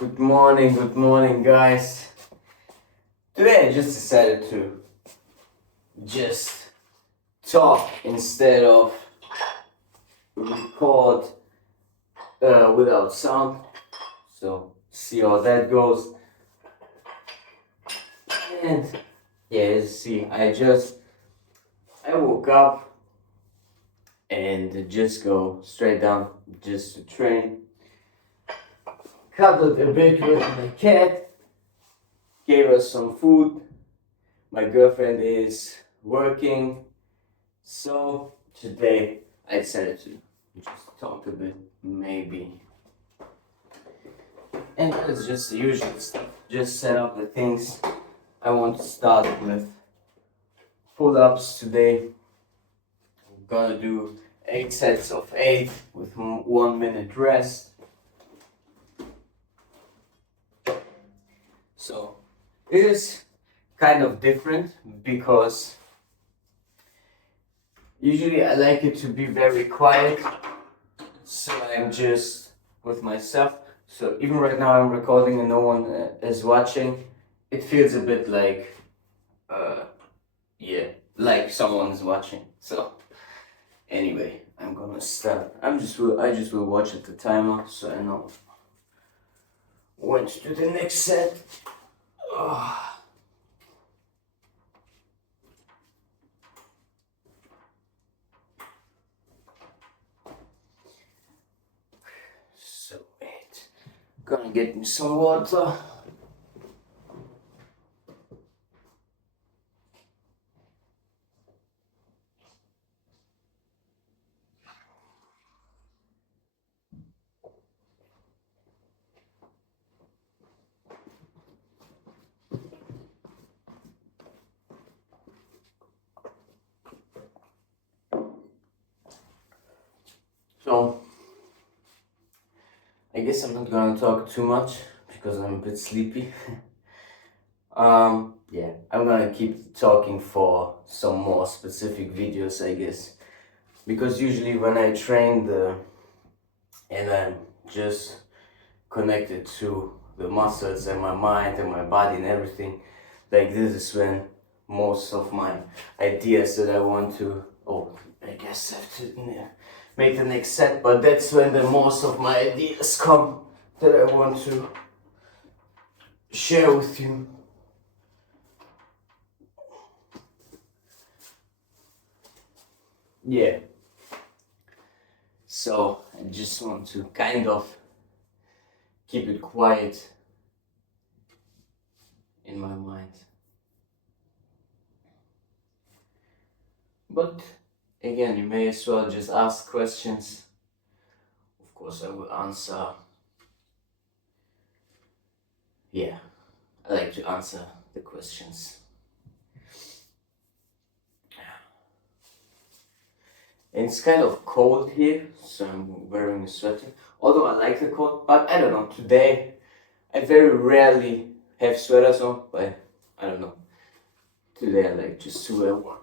Good morning, guys. Today I just decided to just talk instead of record without sound. So see how that goes. And yeah, as you see, I woke up and just go straight down just to train. Cuddled a bit with my cat, gave her some food. My girlfriend is working, so today I decided to just talk a bit, maybe. And it's just the usual stuff. Just set up the things. I want to start with pull-ups today. I'm gonna do 8 sets of 8 with 1 minute rest. So it is kind of different because usually I like it to be very quiet, so I'm just with myself. So even right now I'm recording and no one is watching. It feels a bit like, like someone is watching. So anyway, I'm gonna start. I just will watch at the timer so I know when to do the next set. So wait, gonna get me some water. So I guess I'm not gonna talk too much because I'm a bit sleepy. Yeah, I'm gonna keep talking for some more specific videos, I guess, because usually when I train and I'm just connected to the muscles and my mind and my body and everything, like this is when most of my ideas that I want to, I guess I have to make the next set, but that's when the most of my ideas come that I want to share with you. Yeah. So I just want to kind of keep it quiet in my mind. But again, you may as well just ask questions. Of course, I will answer. Yeah, I like to answer the questions. And it's kind of cold here, so I'm wearing a sweater. Although I like the cold, but I don't know, today I very rarely have sweaters on, but I don't know. Today I like just to wear one.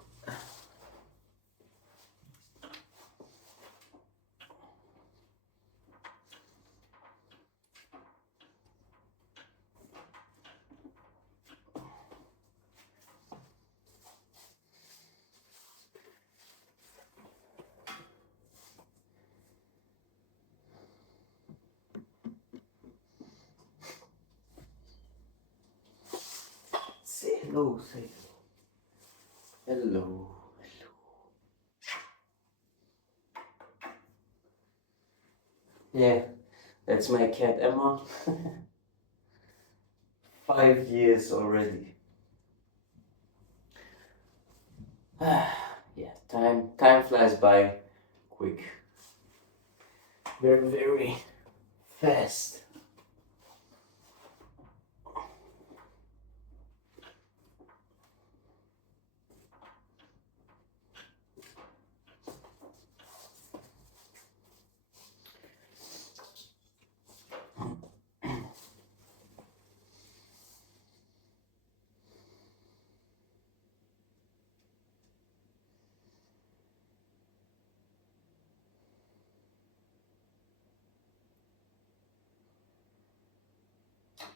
Say hello, say hello. Hello, hello. Yeah, that's my cat Emma. 5 years already. Yeah, time flies by quick. Very, very fast.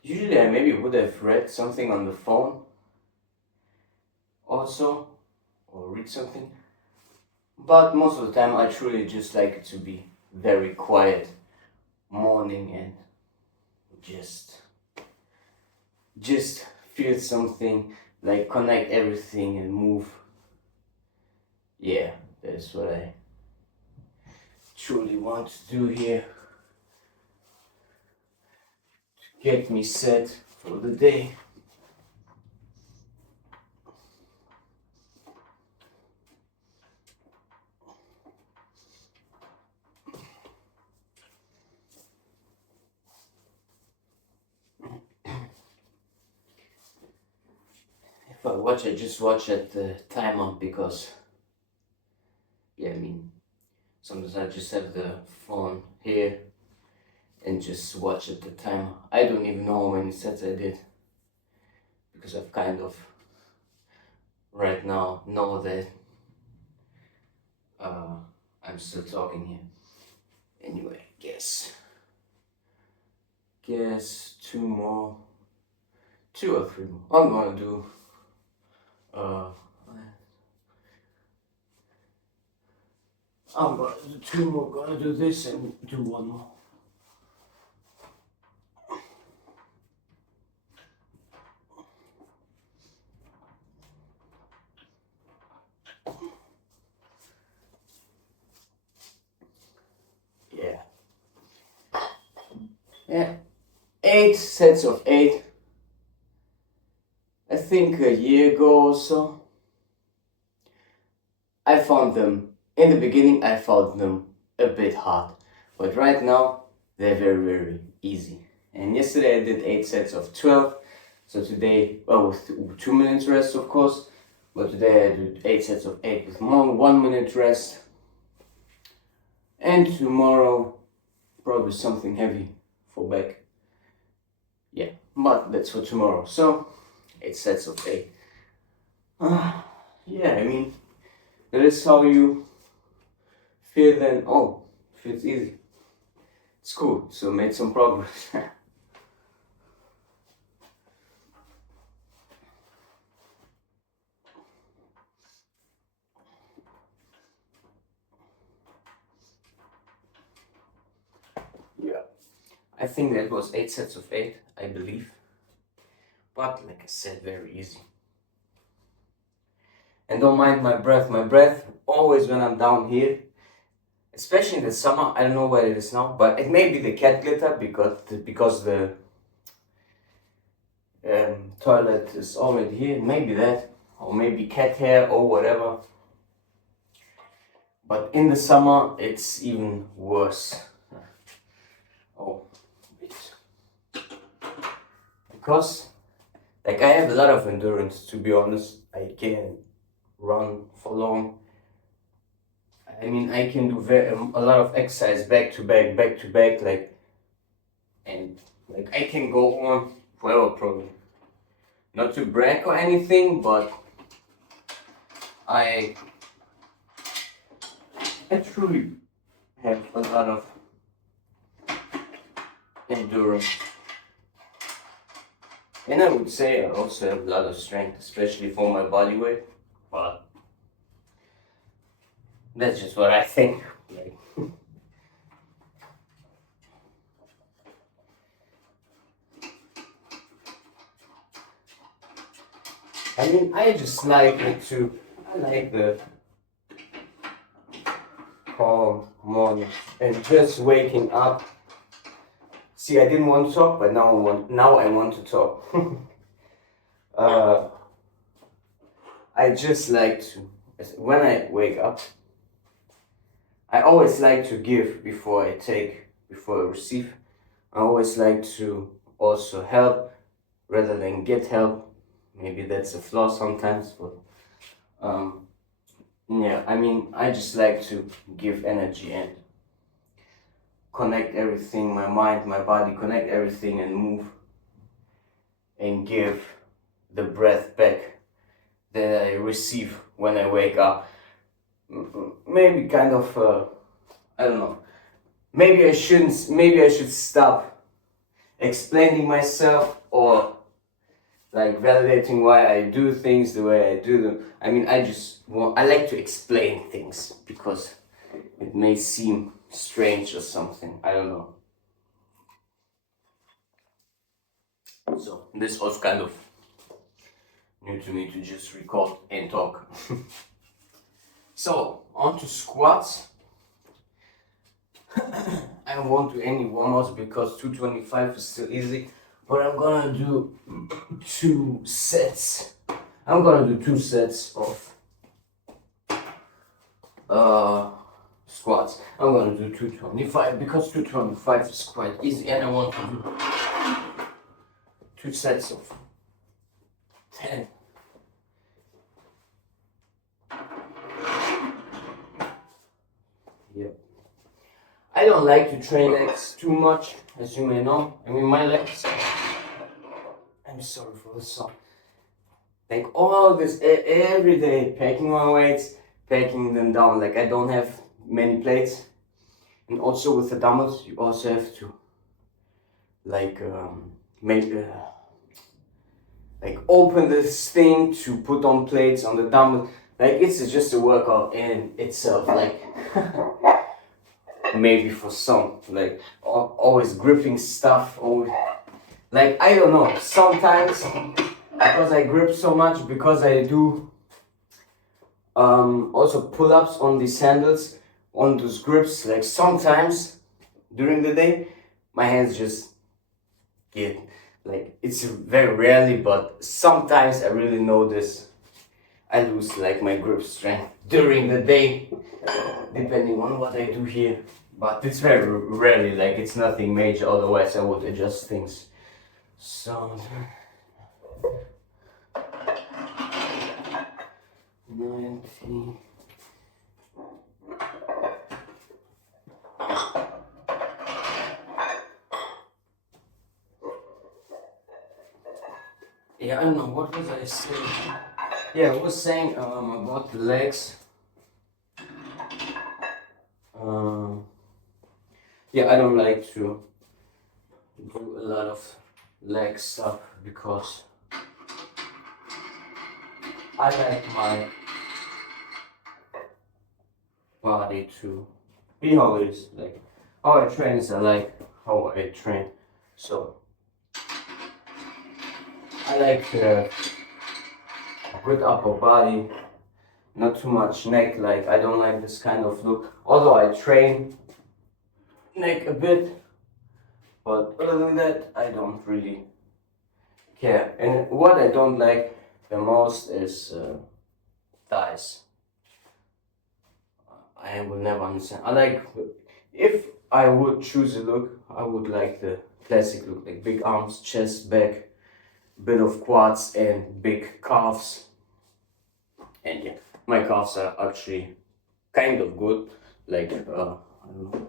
Usually I maybe would have read something on the phone also, or read something, but most of the time I truly just like it to be very quiet morning and just feel something, like connect everything and move. Yeah, that's what I truly want to do here to get me set for the day. If I watch, I just watch at the timer because, yeah, I mean, sometimes I just have the phone here and just watch at the timer. I don't even know how many sets I did because I've kind of right now know that I'm still talking here. Anyway, guess 2 or 3 more. I'm gonna do I'm gonna do 2 more, gonna do this and do 1 more. Yeah, 8 sets of 8. I think a year ago or so, I found them, in the beginning I found them a bit hard, but right now they're very, very easy. And yesterday I did 8 sets of 12, so today, well, with 2 minutes rest of course, but today I did 8 sets of 8 with 1 minute rest, and tomorrow probably something heavy for back. Yeah, but that's for tomorrow. So 8 sets of 8. Yeah, I mean, that is how you feel then. Oh, feels easy. It's cool. So made some progress. Yeah, I think that was 8 sets of 8, I believe. But like I said, very easy. And don't mind my breath. My breath always when I'm down here, especially in the summer. I don't know where it is now, but it may be the cat litter because the toilet is already here. Maybe that, or maybe cat hair or whatever. But in the summer, it's even worse. Oh, because like I have a lot of endurance, to be honest. I can run for long. I mean, I can do a lot of exercise back to back, like, and like I can go on forever probably. Not to brag or anything, but I truly have a lot of endurance. And I would say I also have a lot of strength, especially for my body weight, but that's just what I think. Like, I mean, I just like it too. I like the calm morning and just waking up. See, I didn't want to talk, but now I want to talk. I just like to, when I wake up, I always like to give before I receive. I always like to also help rather than get help. Maybe that's a flaw sometimes, but yeah, I mean, I just like to give energy and connect everything, my mind, my body, connect everything and move and give the breath back that I receive when I wake up. Maybe kind of, I don't know, maybe I should stop explaining myself or like validating why I do things the way I do them. I mean, I like to explain things because it may seem strange or something. I don't know. So this was kind of new to me to just record and talk. So on to squats. I won't do any warm-ups because 225 is still easy, but I'm gonna do 2 sets. I'm gonna do 2 sets of squats. I'm gonna do 225 because 225 is quite easy, and I want to do 2 sets of 10. Yep. I don't like to train legs too much, as you may know. I mean, my legs, I'm sorry for the song. Like all this, every day, packing my weights, packing them down. Like I don't have many plates. And also with the dumbbells, you also have to like like open this thing to put on plates on the dumbbell. Like it's just a workout in itself. Like maybe for some, like always gripping stuff, always, like I don't know, sometimes because I grip so much, because I do also pull-ups on these handles, on those grips, like sometimes during the day my hands just get, like it's very rarely, but sometimes I really notice I lose like my grip strength during the day, depending on what I do here. But it's very rarely, like it's nothing major, otherwise I would adjust things. So 90. Yeah, I don't know, what was I saying? Yeah, I was saying about the legs. Yeah, I don't like to do a lot of leg stuff because I like my body to be how it is. Like how I train is I like how I train. So I like a good upper body, not too much neck. Like I don't like this kind of look. Although I train neck a bit, but other than that, I don't really care. And what I don't like the most is thighs. I will never understand. I like, if I would choose a look, I would like the classic look, like big arms, chest, back, bit of quads, and big calves. And yeah, my calves are actually kind of good. Like I don't know.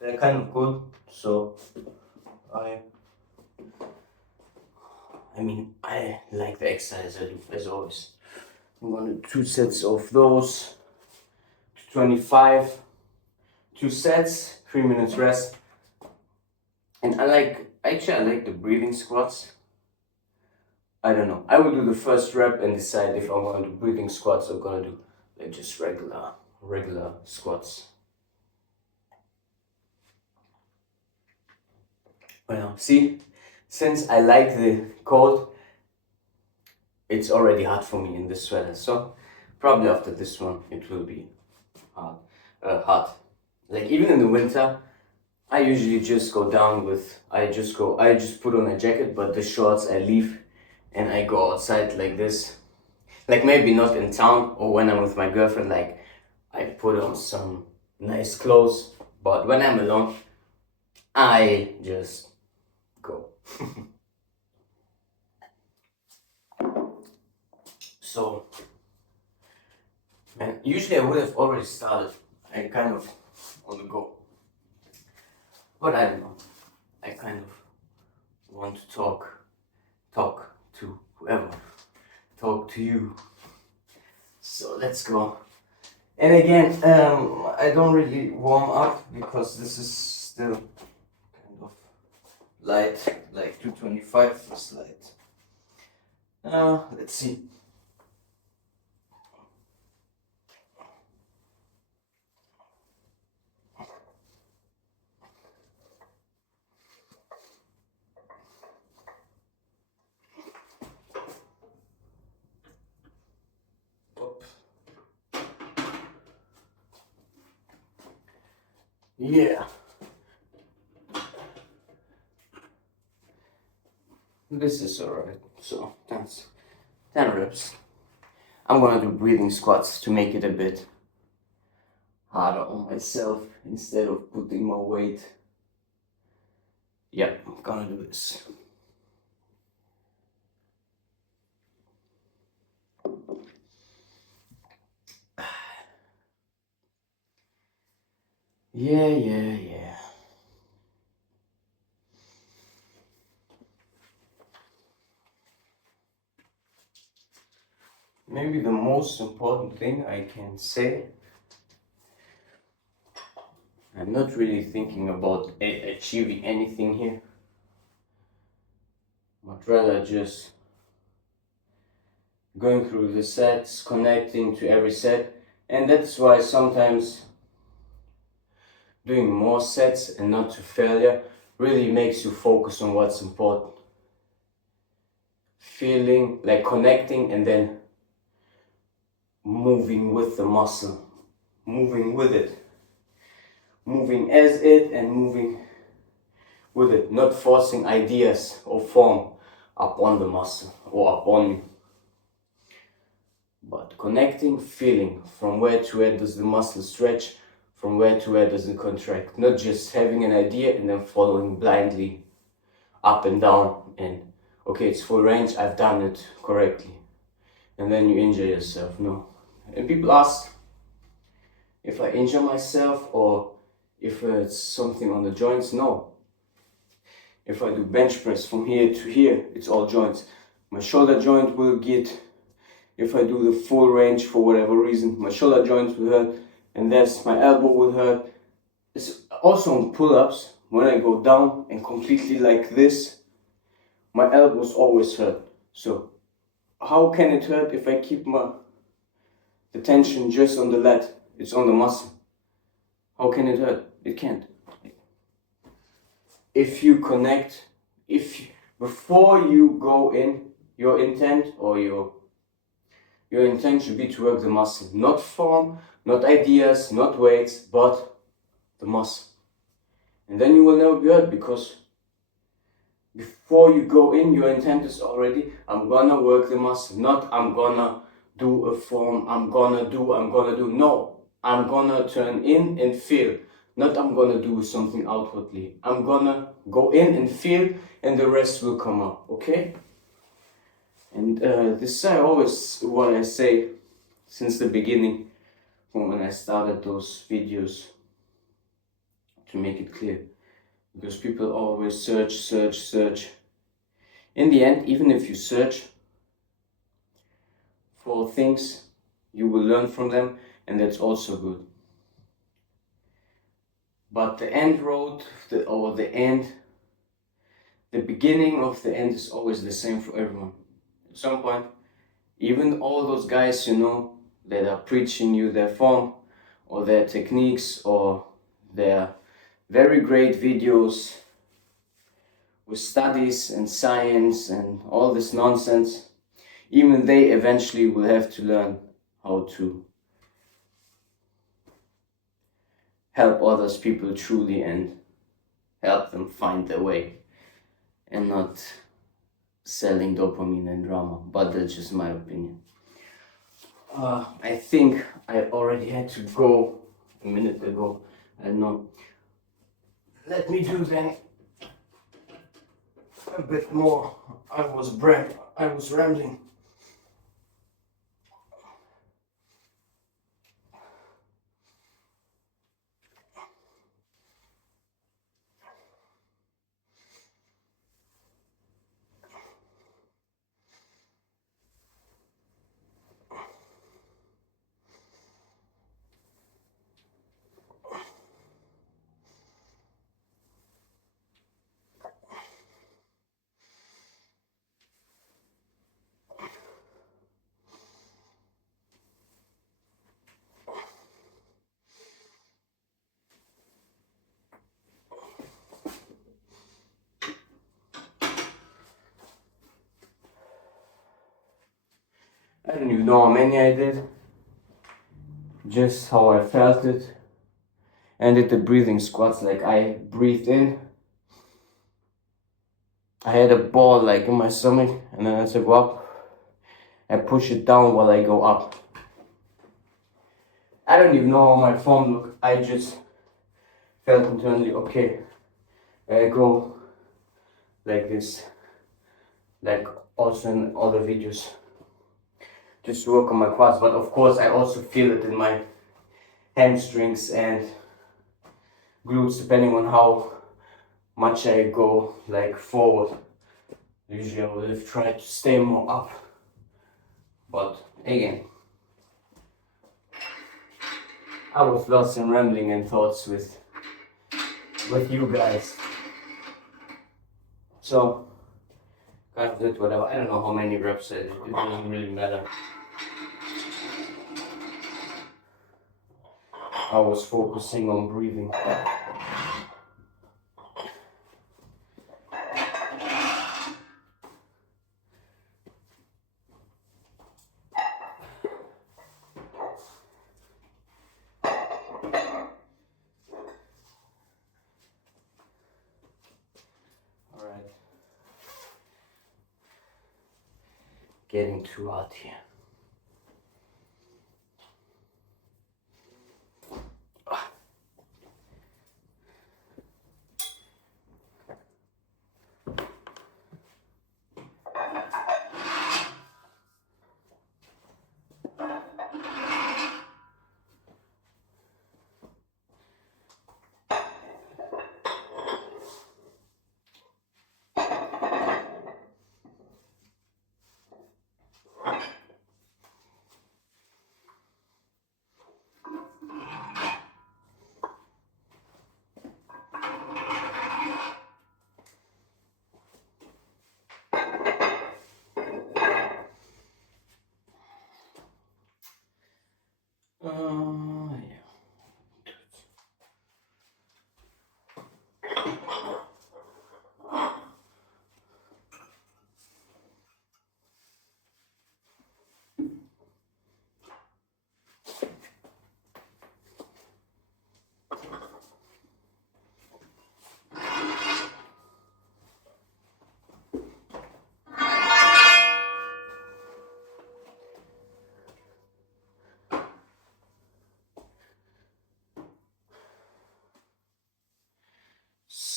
They're kind of good, so I mean, I like the exercise I do, as always. I'm gonna do 2 sets of those, 25, 2 sets, 3 minutes rest. And I like the breathing squats. I don't know, I will do the first rep and decide if I'm gonna do breathing squats or gonna do like just regular squats. Well, see, since I like the cold, it's already hot for me in the sweater, so probably after this one it will be hot. Like even in the winter, I usually just go down with, I just put on a jacket, but the shorts I leave and I go outside like this. Like maybe not in town or when I'm with my girlfriend, like I put on some nice clothes, but when I'm alone, I just go. So, man, usually I would have already started. I kind of on the go. But I don't know. I kind of want to talk to whoever, talk to you. So let's go. And again, I don't really warm up because this is still kind of light, like 225 is light. Let's see. Yeah. This is alright. So that's 10 reps. I'm gonna do breathing squats to make it a bit harder on myself instead of putting more weight. Yeah, I'm gonna do this. Yeah. Maybe the most important thing I can say, I'm not really thinking about achieving anything here, but rather just going through the sets, connecting to every set, and that's why sometimes doing more sets and not to failure really makes you focus on what's important. Feeling like connecting and then moving with the muscle, moving with it, moving as it and moving with it, not forcing ideas or form up on the muscle or up on you, but connecting, feeling from where to where does the muscle stretch, from where to where does it contract, not just having an idea and then following blindly up and down and okay, it's full range, I've done it correctly, and then you injure yourself. No. And people ask if I injure myself or if it's something on the joints. No. If I do bench press from here to here, it's all joints. My shoulder joint will get, if I do the full range for whatever reason, my shoulder joint will hurt, and that's my elbow will hurt. It's also on pull-ups, when I go down and completely like this, my elbows always hurt. So how can it hurt if I keep the tension just on the lat? It's on the muscle. How can it hurt? It can't. If you connect, before you go in, your intent or your intent should be to work the muscle, not form, not ideas, not weights, but the muscle. And then you will never be hurt, because before you go in, your intent is already, I'm gonna work the muscle, not I'm gonna do a form, I'm gonna do. No, I'm gonna turn in and feel, not I'm gonna do something outwardly. I'm gonna go in and feel, and the rest will come up, okay? And this is always what I say since the beginning, from when I started those videos, to make it clear. Because people always search. In the end, even if you search for things, you will learn from them, and that's also good. But the end road, the beginning of the end is always the same for everyone. At some point, even all those guys, you know, that are preaching you their form or their techniques or their very great videos with studies and science and all this nonsense, even they eventually will have to learn how to help others people truly and help them find their way, and not selling dopamine and drama. But that's just my opinion. I think I already had to go a minute ago. I don't know. Let me do then a bit more. I was rambling. I don't even know how many I did, just how I felt it. And did the breathing squats, like I breathed in, I had a ball like in my stomach, and then as I go up, I push it down while I go up. I don't even know how my form looked, I just felt internally, okay, I go like this, like also in other videos, just to work on my quads. But of course I also feel it in my hamstrings and glutes, depending on how much I go like forward. Usually I will try to stay more up, but again, I was lost in rambling and thoughts with you guys. So kind of did whatever. I don't know how many reps I did. It doesn't really matter. I was focusing on breathing. Alright. Getting too hot here. Yeah.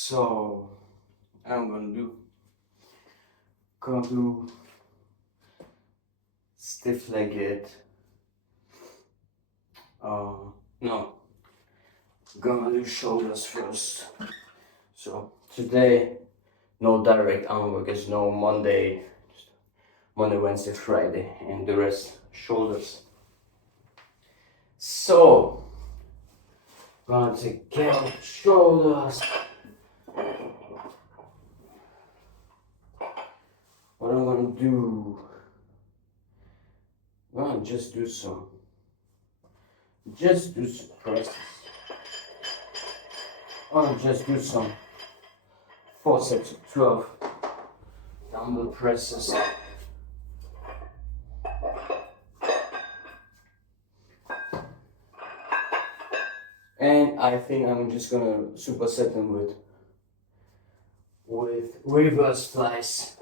So I'm gonna do stiff-legged. No, gonna do shoulders first. So today, no direct arm work. It's no Monday, Wednesday, Friday, and the rest shoulders. So gonna take care of shoulders. What I'm gonna do, I'm gonna just do some presses. I'm gonna just do some 4 sets of 12 dumbbell presses. And I think I'm just gonna superset them with reverse flies.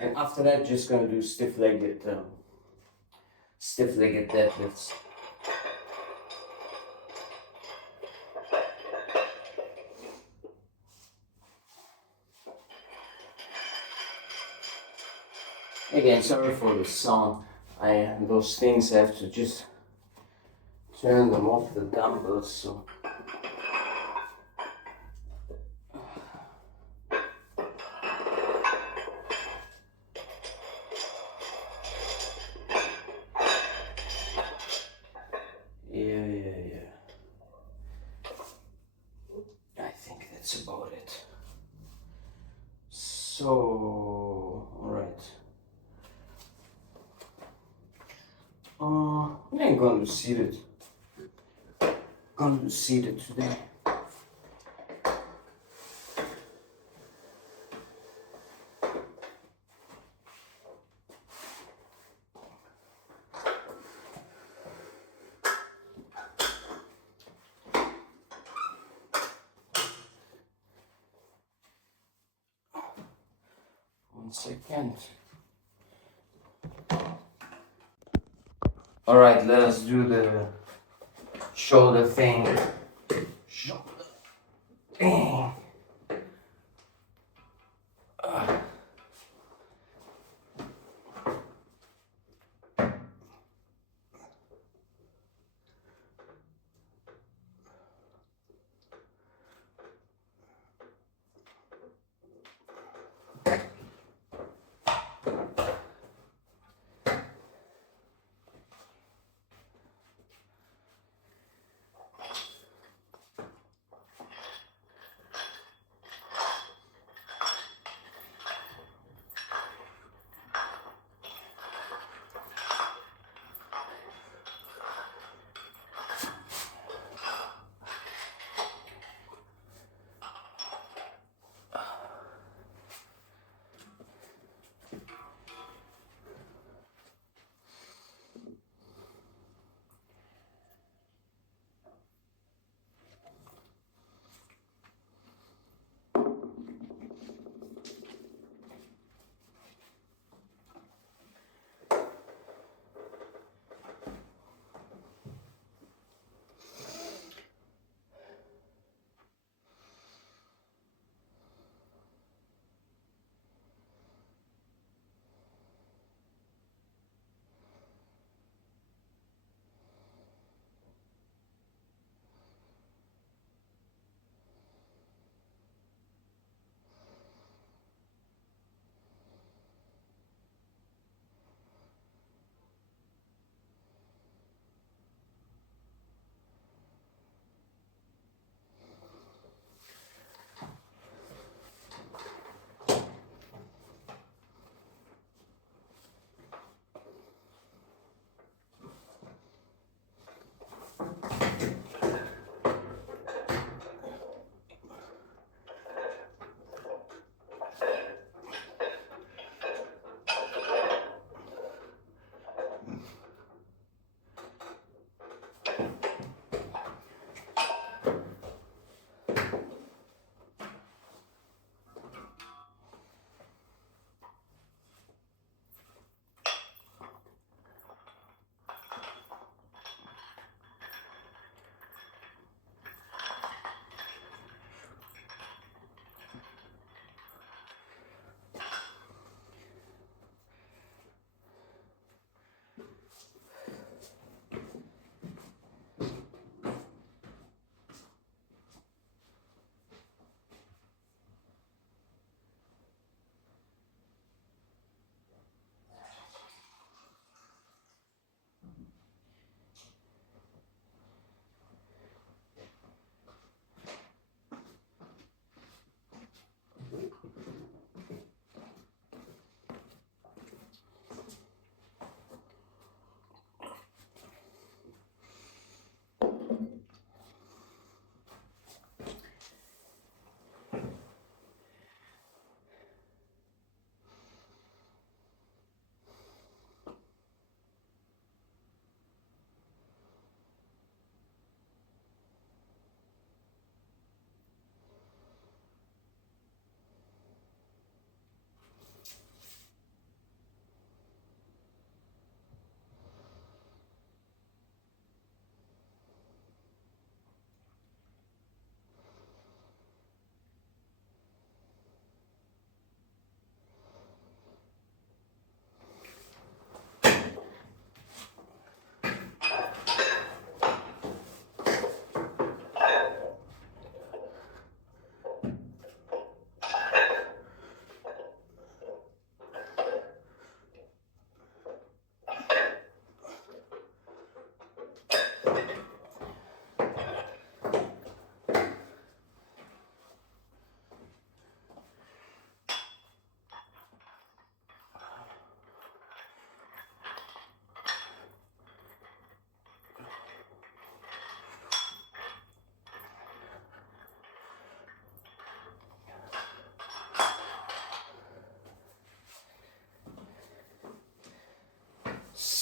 And after that, just gonna do stiff-legged deadlifts. Again, sorry for the sound. Those things I have to just turn them off the dumbbells. So. Yeah. I think that's about it. So, alright. I'm gonna do seated. Today. 1 second. Alright, let us do the shoulder thing. Shoulder thing.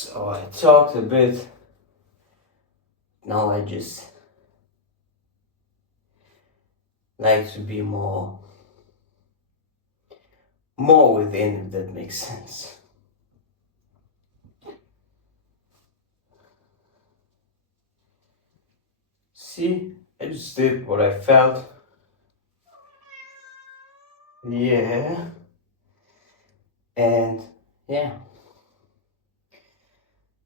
So I talked a bit. Now I just like to be more more within, if that makes sense. See, I just did what I felt. Yeah. And yeah.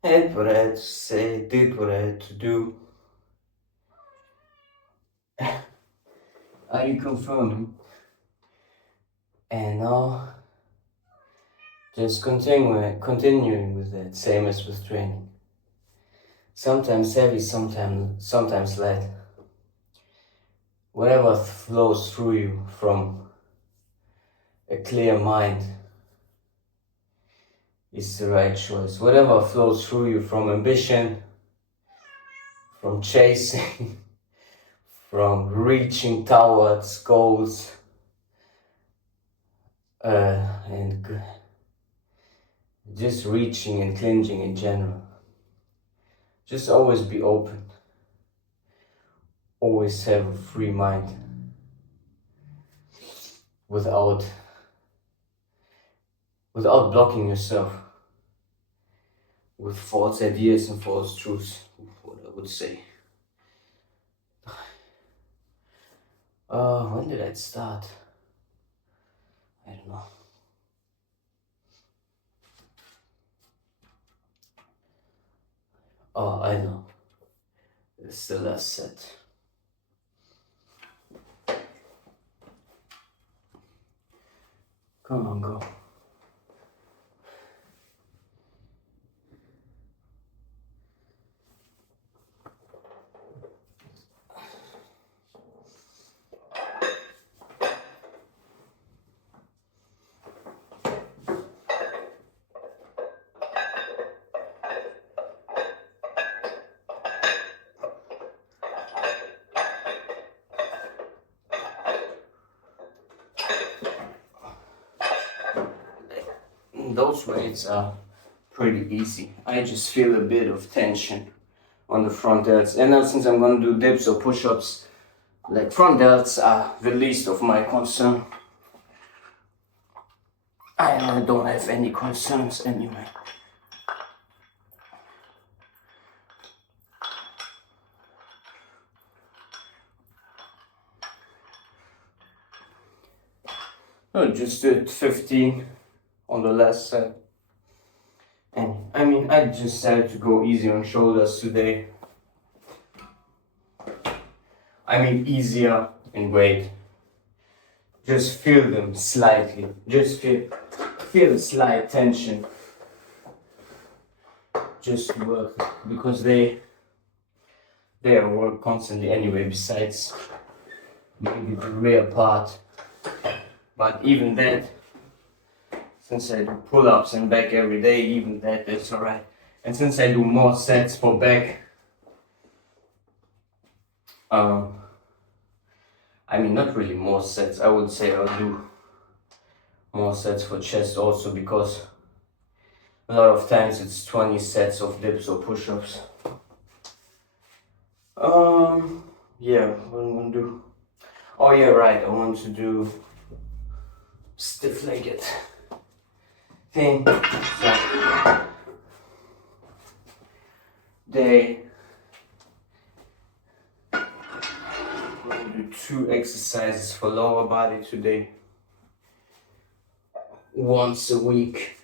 And what I had to say, did what I had to do. Are you confirming? And now, just continuing with that, same as with training. Sometimes heavy, sometimes light. Whatever flows through you from a clear mind is the right choice. Whatever flows through you from ambition, from chasing, from reaching towards goals, and just reaching and clinging in general. Just always be open. Always have a free mind without blocking yourself with false ideas and false truths, what I would say. When did I start? I don't know. Oh, I know. It's the last set. Come on, go. Those weights are pretty easy. I just feel a bit of tension on the front delts. And now since I'm going to do dips or push-ups, like front delts are the least of my concern. I don't have any concerns anyway. I just did 15 on the last set. And I mean, I just decided to go easy on shoulders today. I mean, easier in weight. Just feel them slightly. Just feel a slight tension. Just work, because they are work constantly anyway, besides maybe the rear part. But even that, since I do pull-ups and back every day, even that's alright. And since I do more sets for back, I mean, not really more sets. I would say I'll do more sets for chest also, because a lot of times it's 20 sets of dips or push-ups. Yeah, what I'm gonna do? Oh yeah, right. I want to do stiff-legged thing. So I'm gonna do 2 exercises for lower body today, once a week,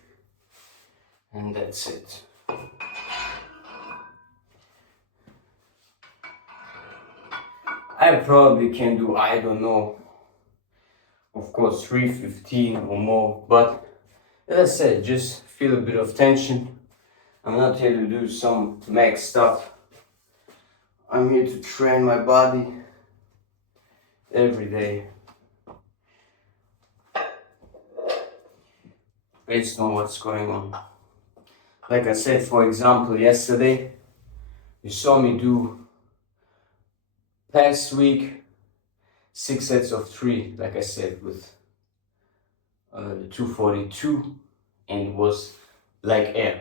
and that's it. I probably can do, I don't know, of course 315 or more, but as I said, just feel a bit of tension. I'm not here to do some max stuff. I'm here to train my body every day based on what's going on. Like I said, for example, yesterday you saw me do past week 6 sets of 3, like I said, with 242, and it was like air.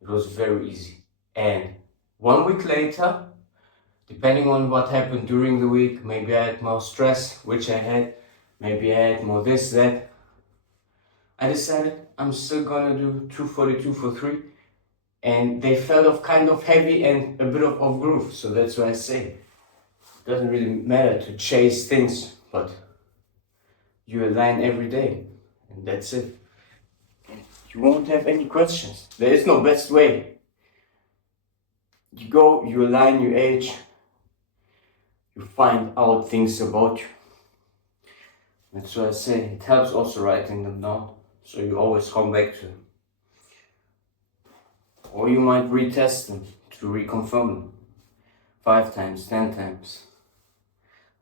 It was very easy. And 1 week later, depending on what happened during the week, maybe I had more stress, which I had, maybe add more this, that. I decided I'm still gonna do 242 for 3, and they felt of kind of heavy and a bit of off groove. So that's why I say it doesn't really matter to chase things, but you align every day, and that's it. You won't have any questions. There is no best way. You go, you align, you age, you find out things about you. That's why I say it helps also writing them down, so you always come back to them. Or you might retest them to reconfirm them 5 times, 10 times,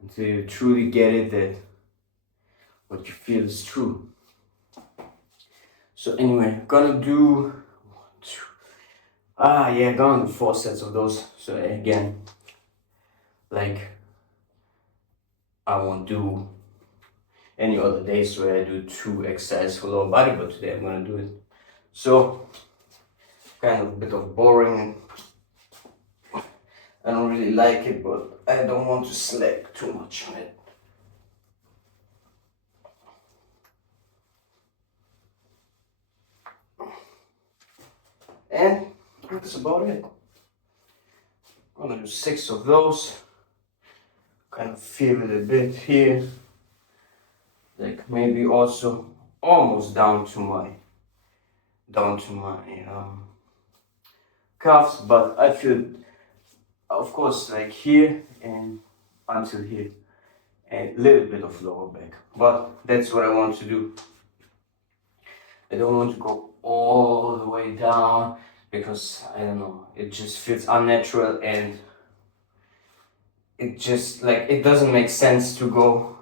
until you truly get it that what you feel is true. So anyway, gonna do gonna do 4 sets of those. So again, like I won't do any other days where I do 2 exercises for lower body, but today I'm gonna do it. So kind of a bit of boring. I don't really like it, but I don't want to slack too much on it. And that's about it. I'm gonna do 6 of those. Kind of feel it a bit here. Like maybe also almost down to my calves, but I feel, of course, like here and until here, and a little bit of lower back. But that's what I want to do. I don't want to go all the way down because I don't know, it just feels unnatural, and it just like it doesn't make sense to go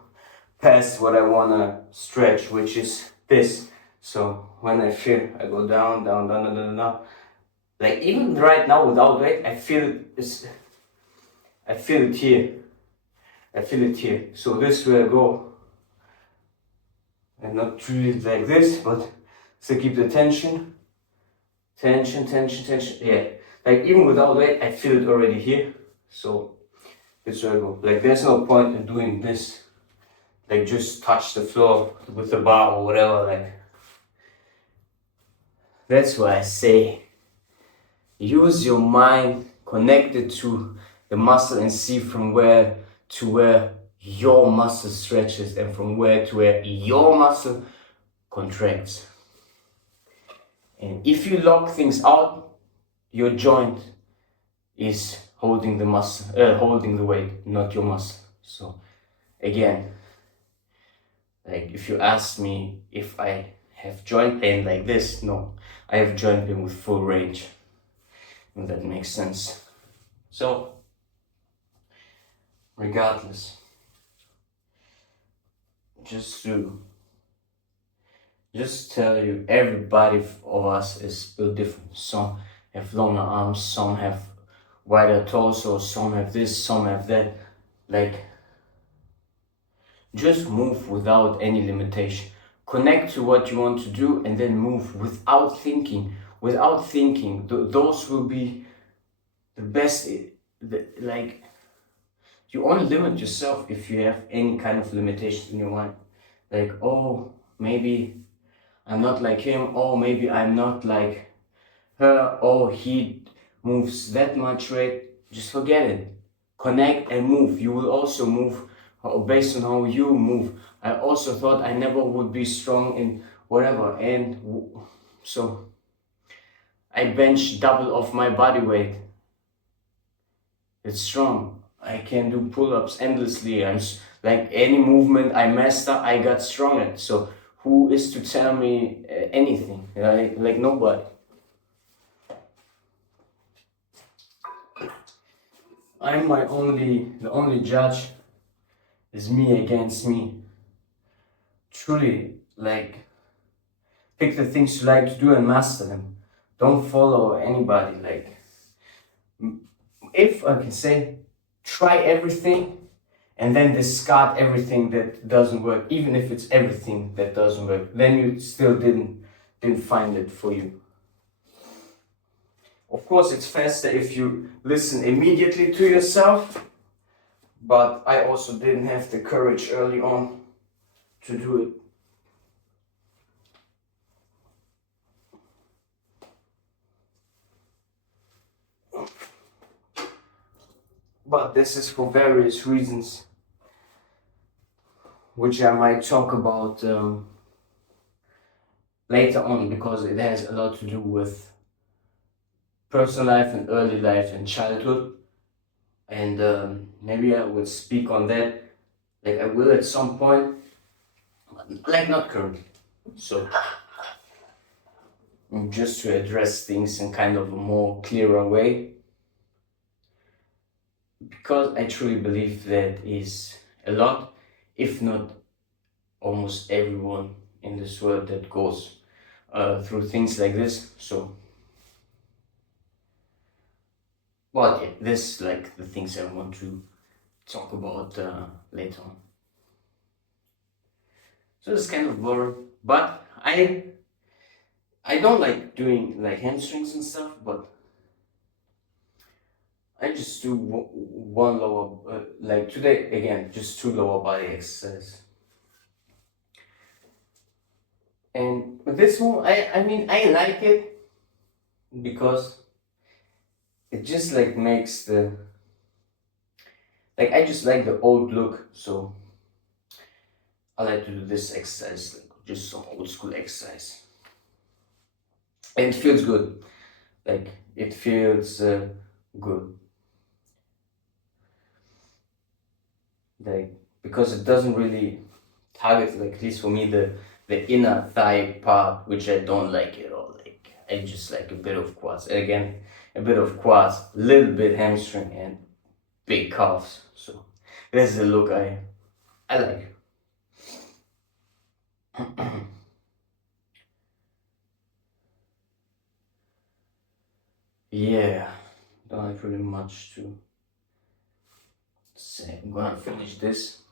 past what I wanna stretch, which is this. So when I feel, I go down, down, down, down, down, down. Like even right now without weight, I feel it here. I feel it here. So this way I go, and not really like this, but still keep the tension. Tension, tension, tension. Yeah. Like even without weight, I feel it already here. So this way I go. Like there's no point in doing this. Like just touch the floor with the bar or whatever. Like that's why I say use your mind, connect it to the muscle, and see from where to where your muscle stretches and from where to where your muscle contracts. And if you lock things out, your joint is holding the muscle, holding the weight, not your muscle. So again, like if you ask me if I have joint pain like this, no, I have joint pain with full range, if that makes sense. So regardless, just tell you, everybody of us is built different. Some have longer arms, some have wider torso, some have this, some have that. Like, just move without any limitation. Connect to what you want to do and then move without thinking. Without thinking, those will be the best. Like, you only limit yourself if you have any kind of limitations in your mind. Like, oh, maybe I'm not like him, oh, maybe I'm not like her, oh, he moves that much weight. Just forget it. Connect and move. You will also move based on how you move. I also thought I never would be strong in whatever, and so I bench double of my body weight. It's strong. I can do pull-ups endlessly. I'm like any movement I master, I got strong at. So who is to tell me anything? Like nobody. I'm the only judge is me against me. Truly, like, pick the things you like to do and master them. Don't follow anybody. Like, if I can say, try everything and then discard everything that doesn't work, even if it's everything that doesn't work, then you still didn't find it for you. Of course, it's faster if you listen immediately to yourself, but I also didn't have the courage early on to do it. But this is for various reasons, which I might talk about later on, because it has a lot to do with personal life and early life and childhood. And maybe I would speak on that, like I will at some point, like not currently. So just to address things in kind of a more clearer way, because I truly believe that is a lot, if not almost everyone in this world that goes through things like this. So, but yeah, this is like the things I want to talk about later on. So it's kind of boring, but I don't like doing like hamstrings and stuff, but I just do one lower, like today again, just 2 lower body exercises. And this one, I mean, I like it because it just like makes the, like I just like the old look, so I like to do this exercise, like just some old school exercise. And it feels good, like it feels good. Like, because it doesn't really target, like at least for me, the inner thigh part, which I don't like at all. Like I just like a bit of quads. And again, a bit of quads, little bit hamstring, and big calves. So that's the look I like. Yeah, don't have really much to say. I'm gonna finish this,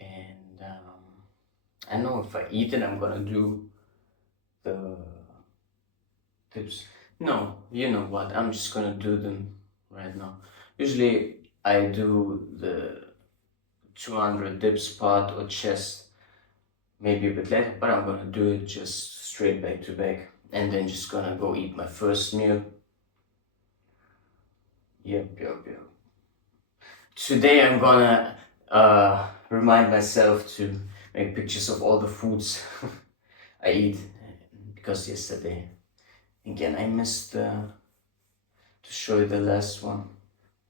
and I know if I eat it, I'm gonna do the tips. No, you know what? I'm just gonna do them right now. Usually I do the 200 dips part or chest, maybe a bit later, but I'm gonna do it just straight back to back, and then just gonna go eat my first meal. Yep. Today I'm gonna remind myself to make pictures of all the foods I eat, because yesterday, again, I missed to show you the last one,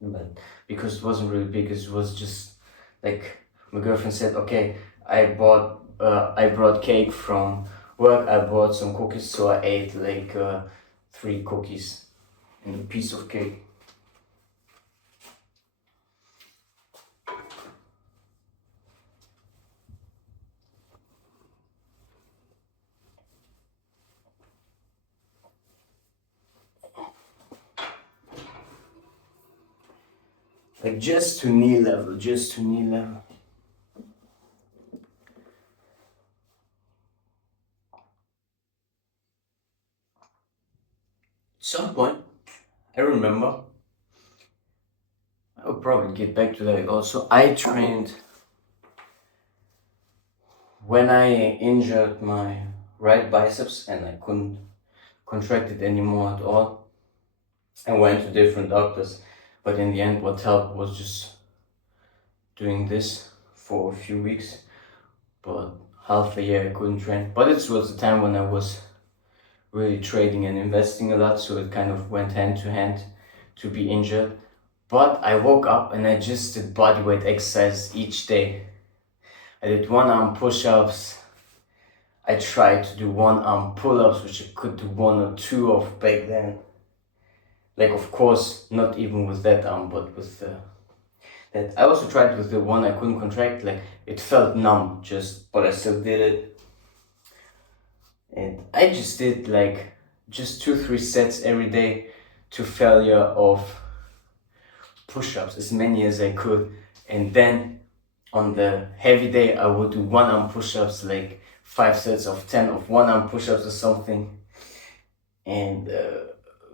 but because it wasn't really big, it was just like my girlfriend said, okay, I brought cake from work, I bought some cookies, so I ate like 3 cookies and a piece of cake. Like just to knee level, just to knee level. Some point, I remember, I will probably get back to that also. I trained when I injured my right biceps and I couldn't contract it anymore at all. I went to different doctors, but in the end, what helped was just doing this for a few weeks. But half a year I couldn't train. But it was the time when I was really trading and investing a lot, so it kind of went hand to hand to be injured. But I woke up and I just did bodyweight exercise each day. I did 1-arm push-ups. I tried to do 1-arm pull-ups, which I could do 1 or 2 of back then. Like, of course, not even with that arm, but with that. I also tried with the one I couldn't contract. Like, it felt numb, but I still did it. And I just did like just 2-3 sets every day to failure of push-ups, as many as I could. And then on the heavy day, I would do 1-arm push-ups, like 5 sets of 10 of 1-arm push-ups or something, and a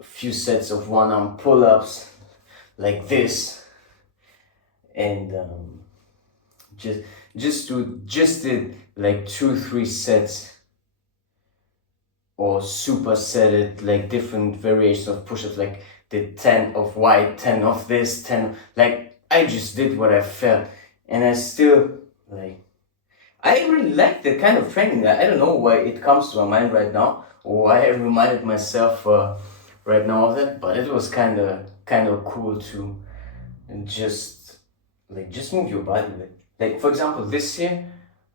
few sets of 1-arm pull-ups like this, and just did like 2-3 sets or supersetted like different variations of push-ups, like did 10 of white, 10 of this, 10, like I just did what I felt, and I still like, I really like that kind of training. I don't know why it comes to my mind right now, or why I reminded myself right now of that, but it was kind of cool to just just move your body with. Like for example, this year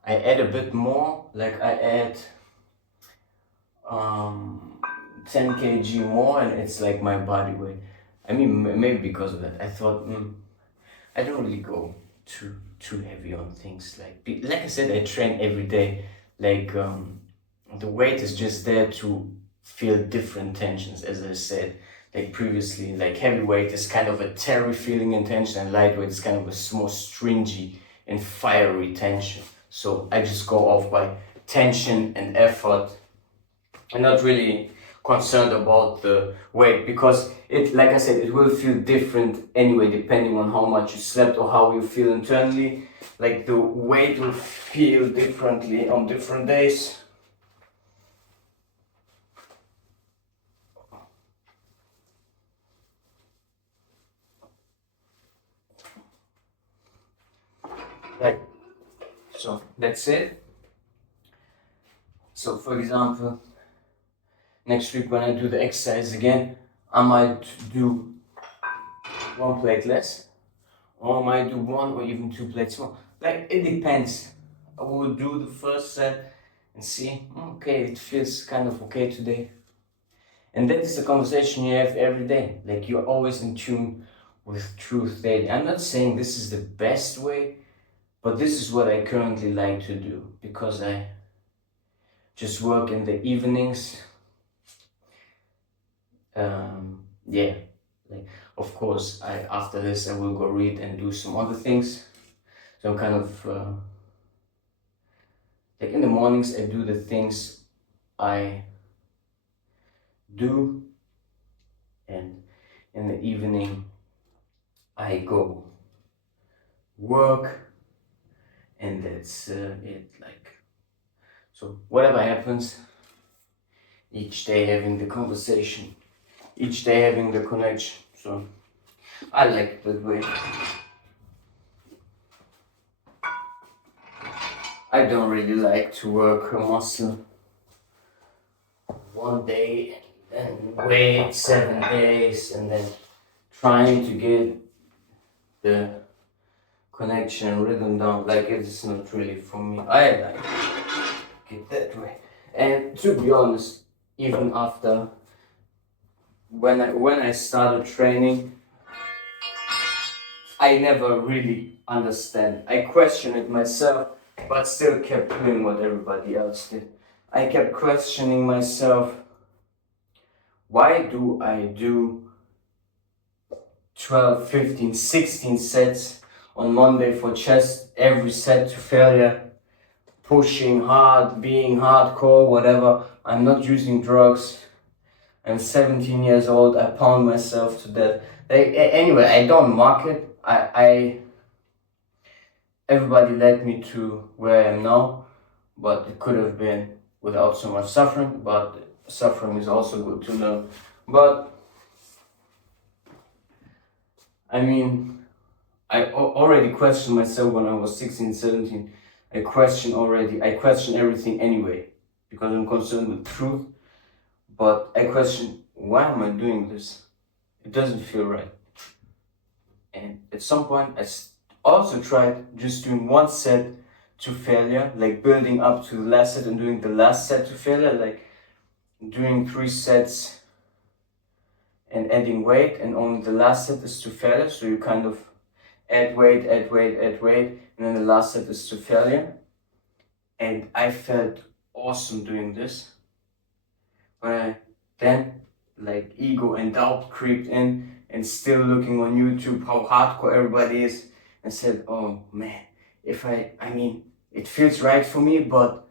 I add a bit more. Like I add 10 kg more, and it's like my body weight. I mean, maybe because of that, I thought I don't really go too heavy on things. Like I said, I train every day. Like the weight is just there to feel different tensions, as I said. Like previously, like heavyweight is kind of a terry feeling in tension, and lightweight is kind of a more stringy and fiery tension. So I just go off by tension and effort. I'm not really concerned about the weight, because it, like I said, it will feel different anyway depending on how much you slept or how you feel internally. Like the weight will feel differently on different days. Like, so that's it. So for example, next week when I do the exercise again, I might do 1 plate less, or I might do 1 or even 2 plates more. Like it depends. I will do the first set and see, okay, it feels kind of okay today. And that is the conversation you have every day. Like you're always in tune with truth daily. I'm not saying this is the best way, but this is what I currently like to do, because I just work in the evenings. Yeah, like of course after this I will go read and do some other things. So I'm kind of like in the mornings I do the things I do, and in the evening I go work, and that's it. Like, so whatever happens, each day having the conversation, each day having the connection. So I like it that way. I don't really like to work a muscle one day and wait 7 days and then trying to get the connection and rhythm down. Like, it's not really for me. I like it that way. And to be honest, even after when I started training, I never really understand. I questioned it myself, but still kept doing what everybody else did. I kept questioning myself. Why do I do 12, 15, 16 sets on Monday for chest, every set to failure, pushing hard, being hardcore, whatever. I'm not using drugs. I'm 17 years old. I pound myself to death. Anyway, I don't mock it. Everybody led me to where I am now, but it could have been without so much suffering. But suffering is also good to learn. But I mean, I already questioned myself when I was 16, 17. I question everything anyway, because I'm concerned with truth. But I question, why am I doing this? It doesn't feel right. And at some point, I also tried just doing 1 set to failure, like building up to the last set and doing the last set to failure, like doing 3 sets and adding weight, and only the last set is to failure. So you kind of add weight, and then the last set is to failure. And I felt awesome doing this. But then, like, ego and doubt creeped in, and still looking on YouTube how hardcore everybody is, and said, oh man, I mean, it feels right for me, but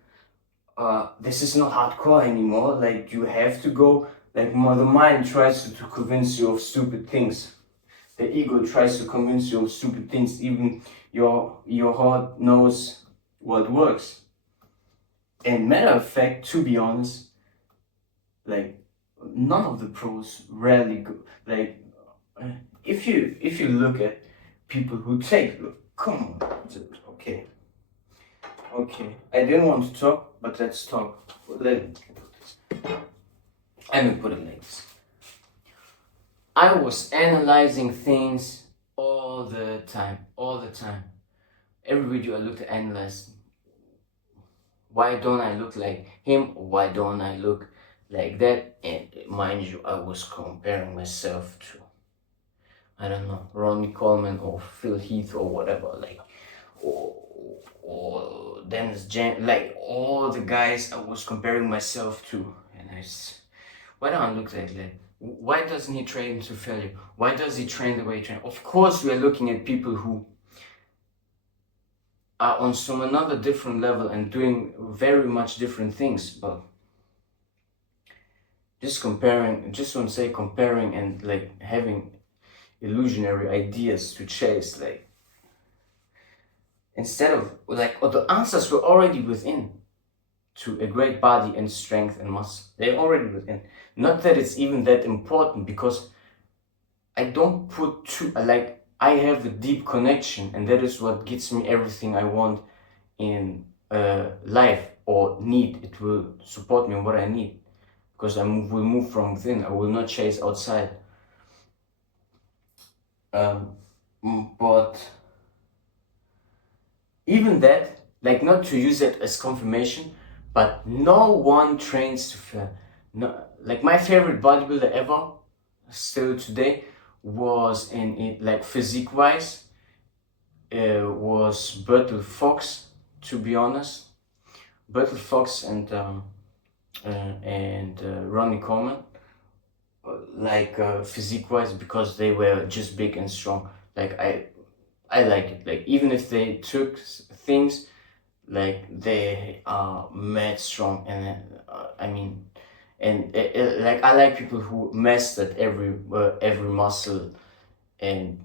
this is not hardcore anymore. Like, you have to go, like, the mind tries to convince you of stupid things. the ego tries to convince you of stupid things. Even your heart knows what works. And matter of fact, to be honest, like none of the pros rarely go. Like if you look at people who take, look, come on, okay, I didn't want to talk, but let's talk. Let me put it like this. I was analyzing things all the time. Every video I looked at, analyze. Why don't I look like him? Why don't I look like that? And mind you, I was comparing myself to, I don't know, Ronnie Coleman or Phil Heath or whatever, like, or Dennis Jan, like all the guys I was comparing myself to. And why don't I look like that? Why doesn't he train to failure? Why does he train the way he trains? Of course, we are looking at people who are on some another different level and doing very much different things, but just want to say comparing and like having illusionary ideas to chase, like instead of like, or the answers were already within to a great body and strength and muscle. They're already within. Not that it's even that important, because I don't put too, like, I have a deep connection, and that is what gets me everything I want in life or need. It will support me in what I need, because will move from within. I will not chase outside. But even that, like, not to use it as confirmation, but no one trains to fail. No, like my favorite bodybuilder ever, still today, was in it, like physique wise, was Bertel Fox, to be honest. Bertel Fox and Ronnie Coleman, like physique wise, because they were just big and strong. Like I like it. Like even if they took things, like they are mad strong, and I mean, and like I like people who mastered every muscle and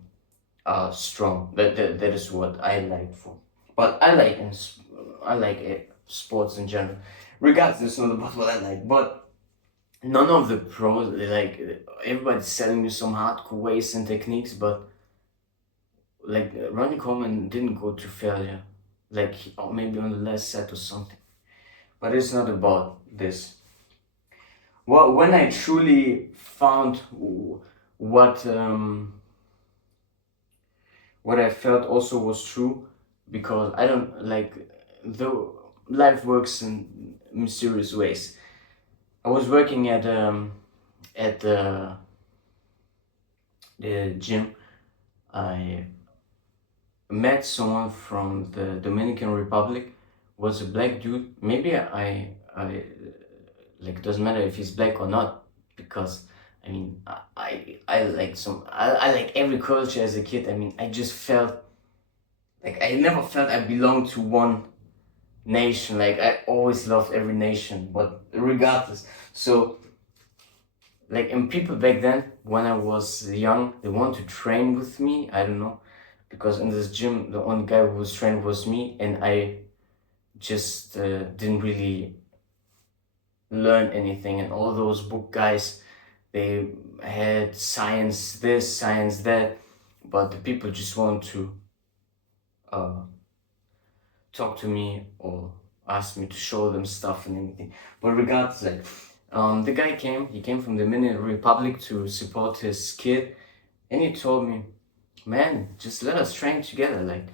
are strong. That is what I like for. But I like sports in general. Regardless, it's not about what I like, but none of the pros, like everybody's selling you some hardcore ways and techniques, but like Ronnie Coleman didn't go to failure, like or maybe on the last set or something. But it's not about this. Well, when I truly found what I felt also was true, because I don't like, though life works in mysterious ways. I was working at the gym. I met someone from the Dominican Republic, was a black dude. Maybe I like, doesn't matter if he's black or not, because I mean I like I like every culture as a kid. I mean, I just felt like I never felt I belonged to one nation. Like I always loved every nation, but regardless. So like, and people back then, when I was young, they wanted to train with me. I don't know, because in this gym the only guy who was trained was me, and I just didn't really learn anything. And all those book guys, they had science this, science that, but the people just want to talk to me or ask me to show them stuff and everything. But regardless, like, the guy came from the Dominican Republic to support his kid, and he told me, man, just let us train together, like,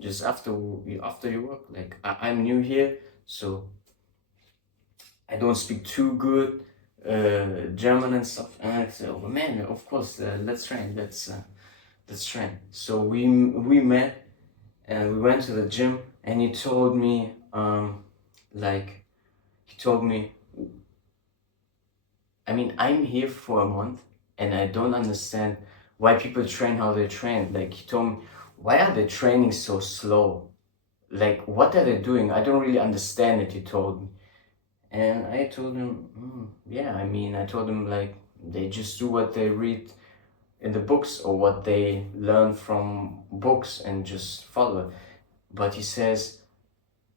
just after you work. Like, I'm new here, so I don't speak too good German and stuff. And I said, oh man, of course, let's train, let's train. So we met, and we went to the gym, and he told me, I mean, I'm here for a month, and I don't understand why people train how they train. Like, he told me, why are they training so slow? Like, what are they doing? I don't really understand it, he told me. And I told him, yeah, I mean, I told him, like, they just do what they read in the books or what they learn from books and just follow it. But he says,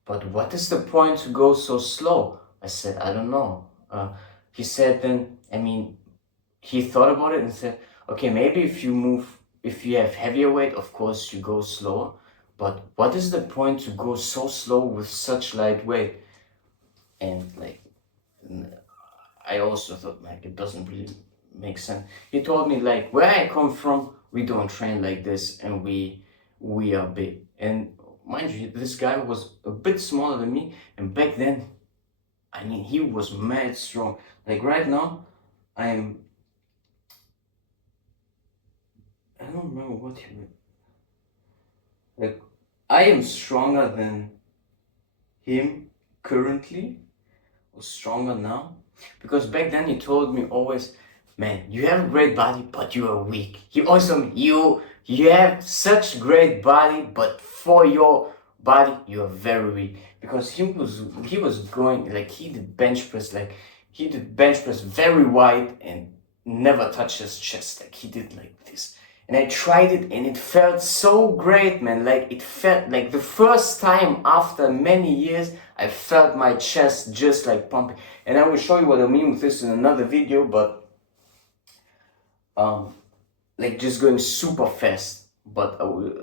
but what is the point to go so slow? I said, I don't know. He said then, I mean, he thought about it and said, okay, maybe if you have heavier weight, of course you go slower. But what is the point to go so slow with such light weight? And like, I also thought like it doesn't really make sense. He told me like, where I come from, we don't train like this, and we are big. And mind you, this guy was a bit smaller than me, and back then, I mean, he was mad strong. Like right now, I don't remember what he meant. Like, I am stronger than him currently, or stronger now. Because back then he told me always, man, you have a great body, but you are weak. You have such great body, but for your body, you are very weak. Because he was going, like he did bench press very wide and never touched his chest. Like he did like this. And I tried it and it felt so great, man. Like it felt like the first time after many years, I felt my chest just like pumping. And I will show you what I mean with this in another video, but like just going super fast. But I will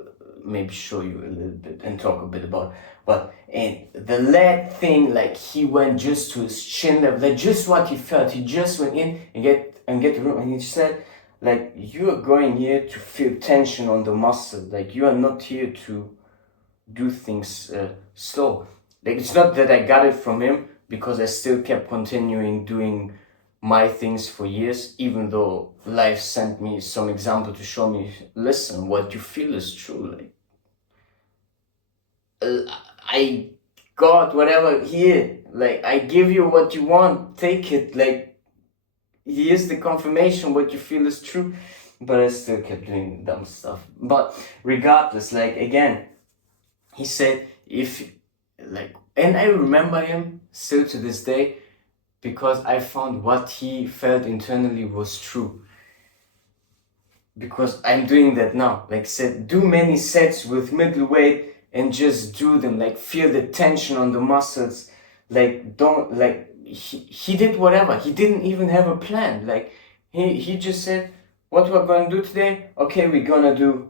maybe show you a little bit and talk a bit about it. But and the leg thing, like he went just to his chin level, like just what he felt. He just went in and get the room, and he said, like, you are going here to feel tension on the muscle. Like, you are not here to do things slow. Like, it's not that I got it from him, because I still kept continuing doing my things for years, even though life sent me some example to show me, listen, what you feel is true. Like, I got whatever here. Like, I give you what you want, take it. Like, here's the confirmation, what you feel is true. But I still kept doing dumb stuff. But regardless, like again, he said, if like, and I remember him still to this day, because I found what he felt internally was true. Because I'm doing that now. Like I said, do many sets with middle weight and just do them. Like feel the tension on the muscles. Like don't like. He did whatever. He didn't even have a plan. Like he just said, what we're gonna do today? Okay, we're gonna do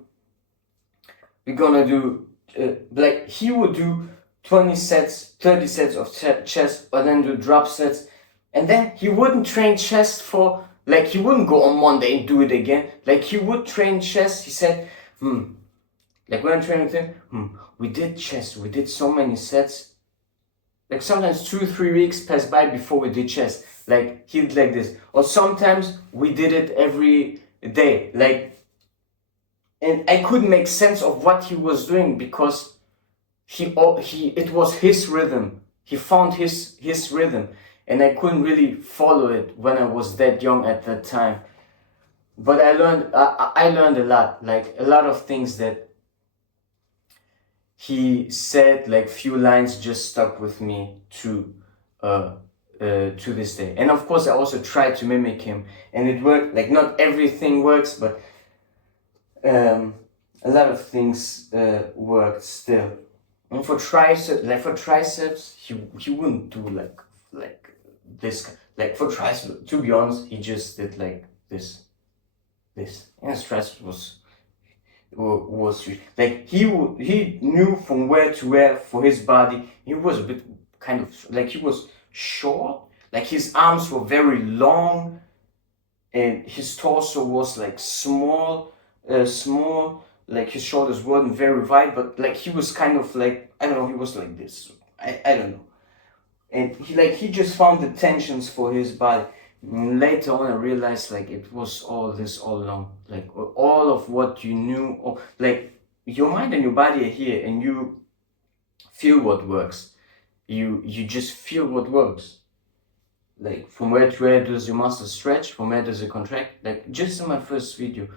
like he would do 20 sets, 30 sets of chest, or then do drop sets, and then he wouldn't train chest for, like he wouldn't go on Monday and do it again. Like he would train chest. He said, like when I'm training with him, we did chest, we did so many sets. Like sometimes 2-3 weeks passed by before we did chest. Like he did like this. Or sometimes we did it every day. Like, and I couldn't make sense of what he was doing, because it was his rhythm. He found his rhythm, and I couldn't really follow it when I was that young at that time. But I learned a lot, like a lot of things that he said, like few lines just stuck with me to this day. And of course I also tried to mimic him, and it worked. Like not everything works, but a lot of things worked still. And for triceps, he wouldn't do like this. Like for triceps, to be honest, he just did like this, and his triceps was like he knew from where to where for his body. He was a bit kind of like, he was short, like his arms were very long, and his torso was like small, like his shoulders weren't very wide, but like he was kind of like, I don't know, he was like this. I don't know. And he just found the tensions for his body. Later on, I realized like it was all this all along. Like all of what you knew, or like your mind and your body are here, and you feel what works. You just feel what works. Like from where to where does your muscle stretch? From where does it contract? Like just in my first video,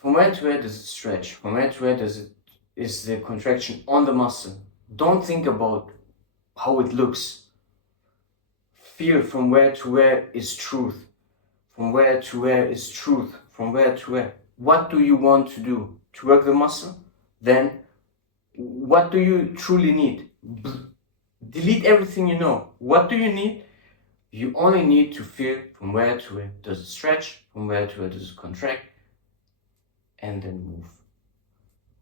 from where to where does it stretch? From where to where is the contraction on the muscle? Don't think about how it looks. Feel from where to where is truth. from where to where is truth, from where to where. What do you want to do? To work the muscle? Then what do you truly need? Delete everything you know. What do you need? You only need to feel from where to where does it stretch, from where to where does it contract, and then move.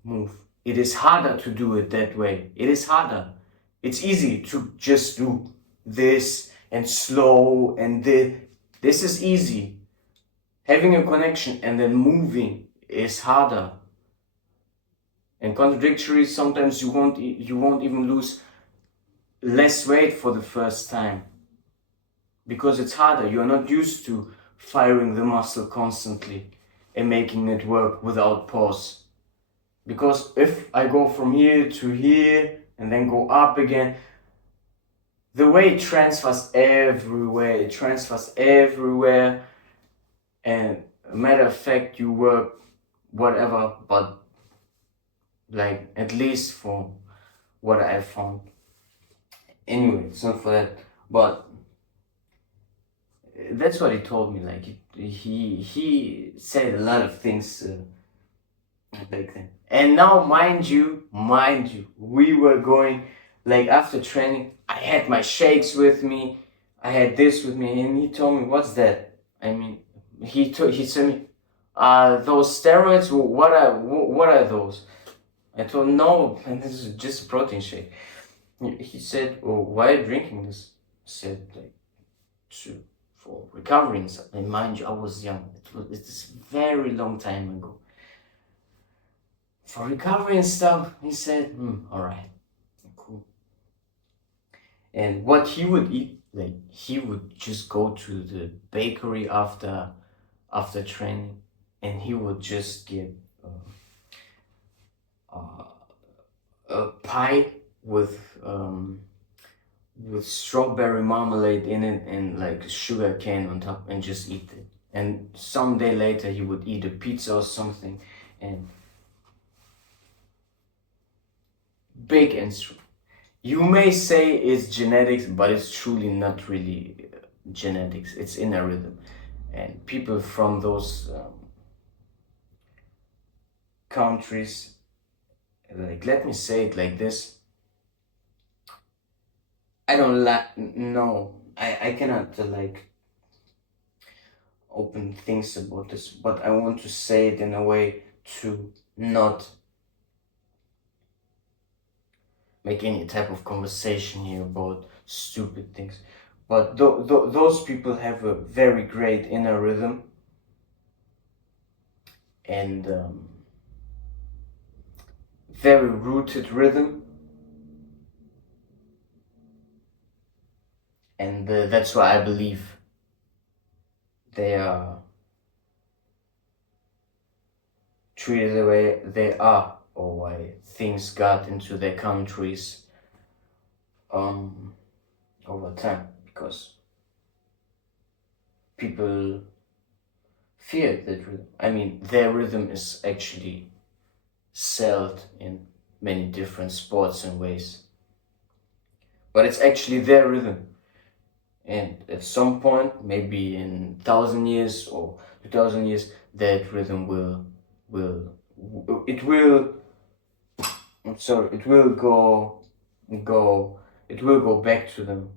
Move. It is harder to do it that way. It is harder. It's easy to just do this and slow and this is easy. Having a connection and then moving is harder. And contradictory, sometimes you won't even lose less weight for the first time. Because it's harder. You're not used to firing the muscle constantly and making it work without pause. Because if I go from here to here and then go up again, the weight transfers everywhere. It transfers everywhere. And matter of fact, you work whatever, but like at least for what I found. Anyway, it's not for that, but that's what he told me. Like he said a lot of things back then. And now, mind you, we were going, like after training, I had my shakes with me, I had this with me, and he told me, what's that? I mean, he said me, those steroids, what are those? I told him, no, and this is just a protein shake. He said, oh, why are you drinking this? I said, like, for recovery and stuff. And mind you, I was young. It's a very long time ago. For recovery and stuff, he said, alright, cool. And what he would eat, like he would just go to the bakery after training, and he would just get a pie with strawberry marmalade in it and like sugar cane on top, and just eat it. And some day later he would eat a pizza or something, and big and strong. You may say it's genetics, but it's truly not really genetics. It's inner rhythm. And people from those countries, like, let me say it like this. I don't no, I cannot like open things about this, but I want to say it in a way to not make any type of conversation here about stupid things. But those people have a very great inner rhythm, and very rooted rhythm, and that's why I believe they are treated the way they are, or why things got into their countries over time, because people fear that rhythm. I mean, their rhythm is actually sold in many different sports and ways, but it's actually their rhythm. And at some point, maybe in 1,000 years or 2,000 years, that rhythm will go back to them,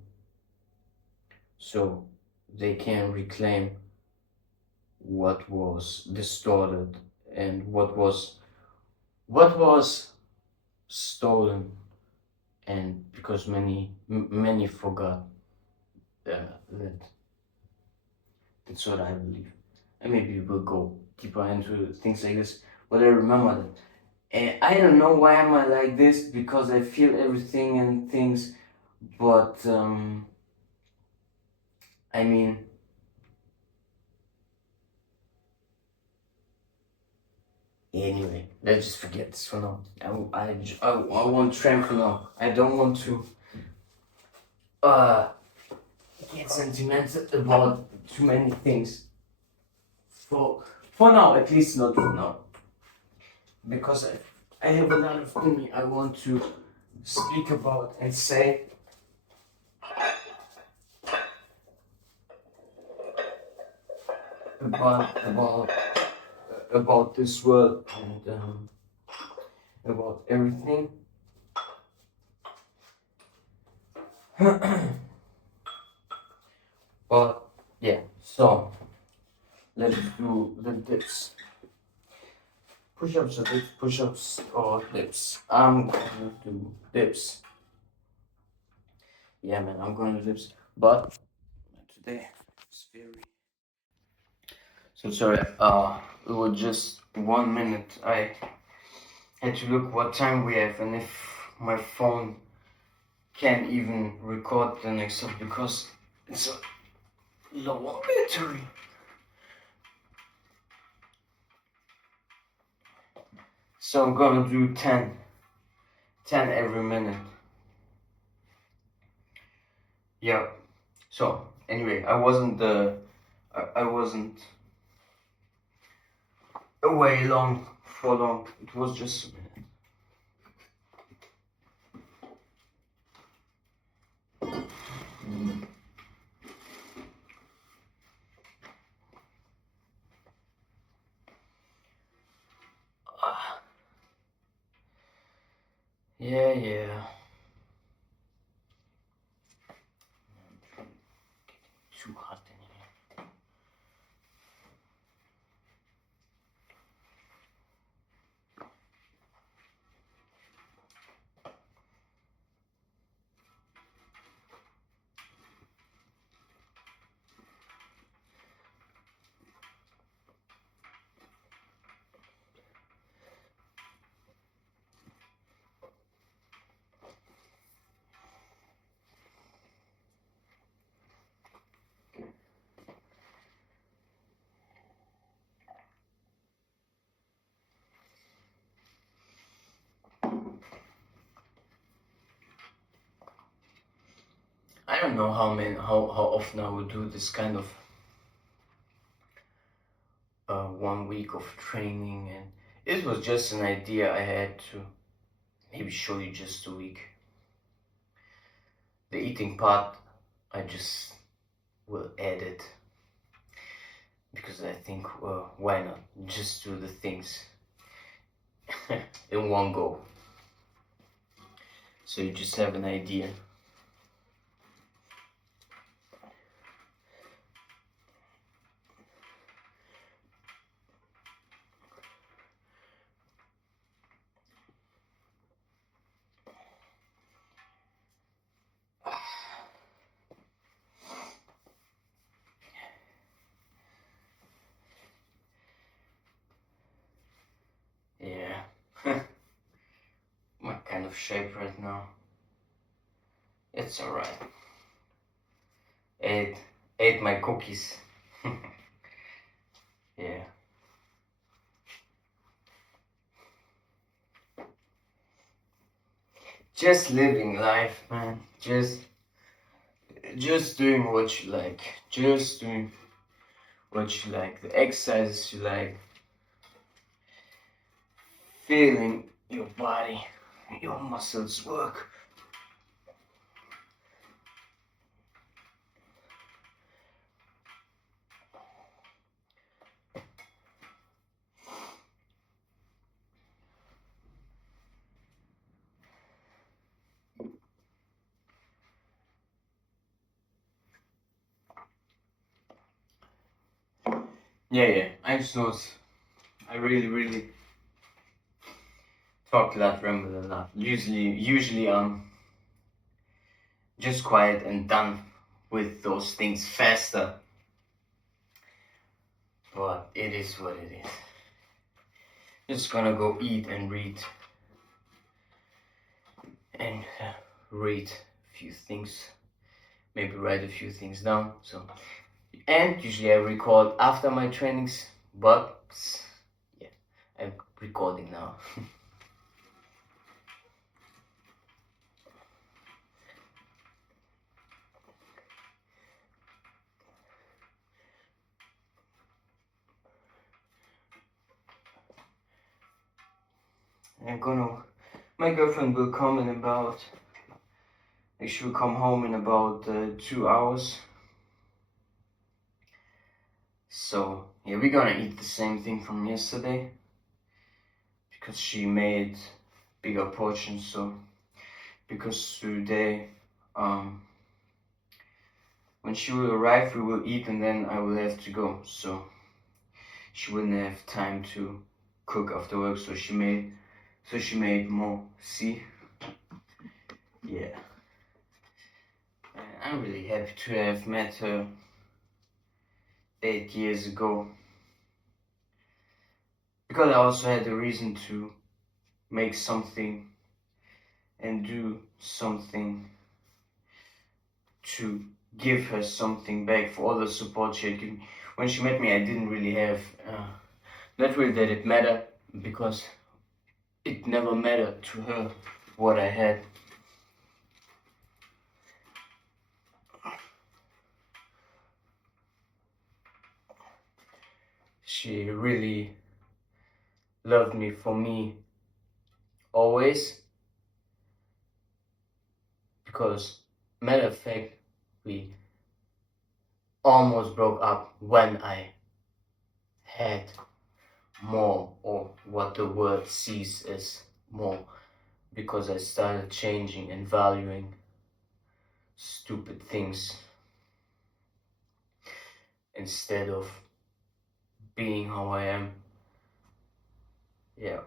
so they can reclaim what was distorted and what was stolen, and because many forgot that. That's what I believe. And maybe we'll go deeper into things like this, but I remember that. And I don't know why am I like this, because I feel everything and things, but I mean, anyway, let's just forget this for now. I won't train for now. I don't want to get sentimental about too many things. For now, at least not for now. Because I have a lot of things I want to speak about and say. about about this world and about everything. But yeah, so let's do the dips. Push-ups or dips, push-ups or dips. I'm gonna do dips. Yeah, man, I'm gonna do dips. But today it's very. So sorry. It was just 1 minute. I had to look what time we have and if my phone can't even record the next up because it's a low battery. So I'm gonna do 10 every minute. Yeah. So anyway, I wasn't away for long. It was just a minute. Yeah. Too hot in here. I don't know how often I would do this kind of 1 week of training, and it was just an idea I had to maybe show you just a week. The eating part I just will add it because I think why not just do the things in one go, so you just have an idea. Yeah. My kind of shape right now. It's alright. Ate my cookies. Yeah. Just living life, man. Just doing what you like. Just doing what you like. The exercises you like. Feeling your body, your muscles work. Yeah. I just noticed I really talk a lot, ramble a lot. Usually I'm just quiet and done with those things faster. But it is what it is. Just gonna go eat and read. And read a few things. Maybe write a few things down. And usually I record after my trainings, but yeah, I'm recording now. My girlfriend will come in about, she will come home in about 2 hours. So yeah, we're gonna eat the same thing from yesterday because she made bigger portions. So because today when she will arrive we will eat and then I will have to go, so she wouldn't have time to cook after work, so she made more. See, yeah, and I'm really happy to have met her 8 years ago, because I also had a reason to make something and do something to give her something back for all the support she had given me. When she met me, I didn't really have, not really that it mattered, because it never mattered to her what I had. She really loved me for me always, because matter of fact, we almost broke up when I had more, or what the word sees as more, because I started changing and valuing stupid things instead of being how I am. Yeah.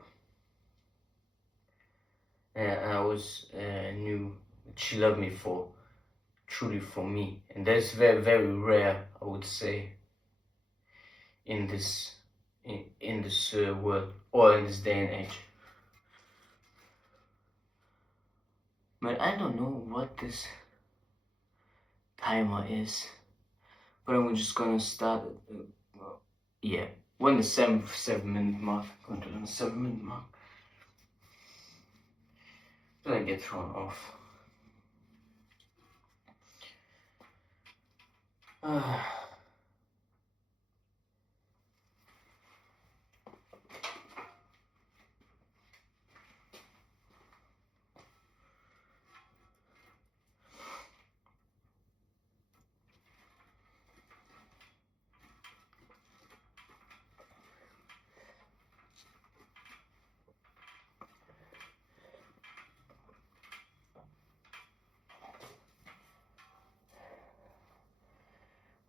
And I was knew she loved me for truly for me, and that's very, very rare, I would say, in this world, or in this day and age. But I don't know what this timer is, but I'm just gonna start. Yeah, when the 7 minute mark, going to the 7 minute mark, then I get thrown off.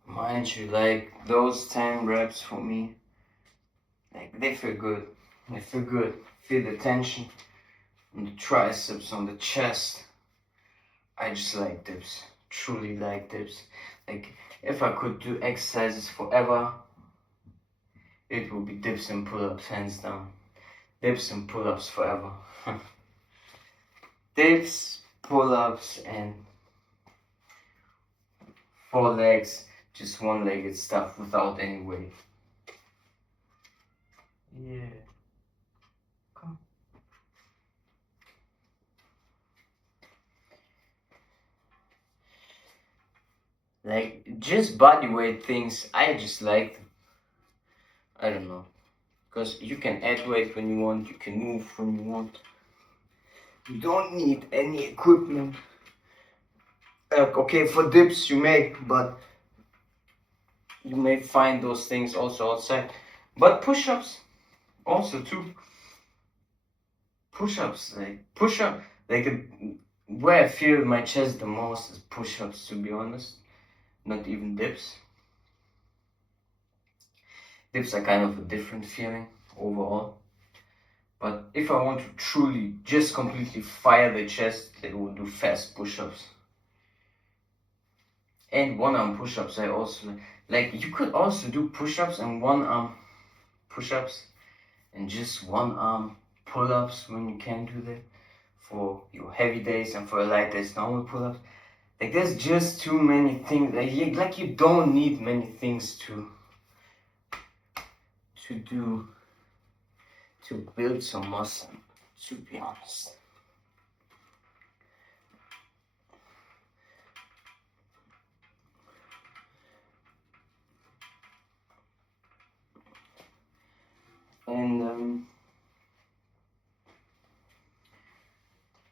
Mind you, like those 10 reps for me, like they feel good. They feel good. Feel the tension on the triceps, on the chest. I just like dips. Truly like dips. Like if I could do exercises forever, it would be dips and pull-ups, hands down. Dips and pull-ups forever. Dips, pull-ups, and 4 legs, just one-legged stuff without any weight. Yeah. Come. Like just body weight things, I just like them. I don't know, because you can add weight when you want, you can move when you want. You don't need any equipment. Okay, for dips you may, but you may find those things also outside. But push-ups also too. Push-ups, where I feel my chest the most is push-ups, to be honest. Not even dips. Dips are kind of a different feeling overall. But if I want to truly just completely fire the chest, I will do fast push-ups. And one-arm push-ups I also like. You could also do push-ups and one-arm push-ups and just one-arm pull-ups when you can do that, for your heavy days and for light days normal pull-ups. Like there's just too many things. Like you don't need many things to do to build some muscle, to be honest. And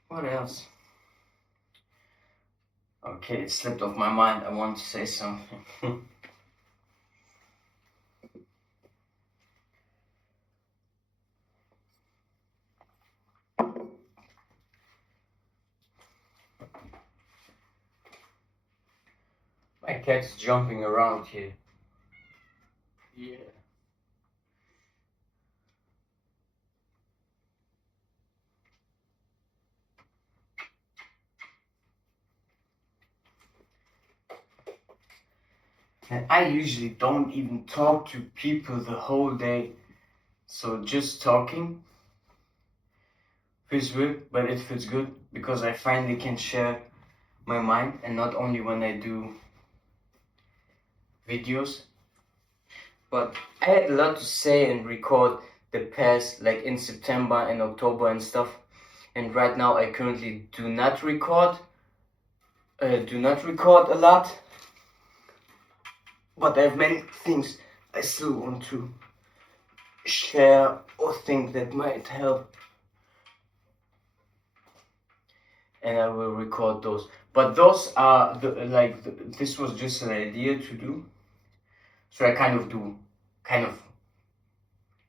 what else? Okay, it slipped off my mind. I want to say something. cat's jumping around here. Yeah. And I usually don't even talk to people the whole day. So just talking feels weird, but it feels good because I finally can share my mind, and not only when I do videos. But I had a lot to say and record the past, like in September and October and stuff. And right now I currently do not record a lot. But I have many things I still want to share or think that might help. And I will record those. But those are this was just an idea to do. So I kind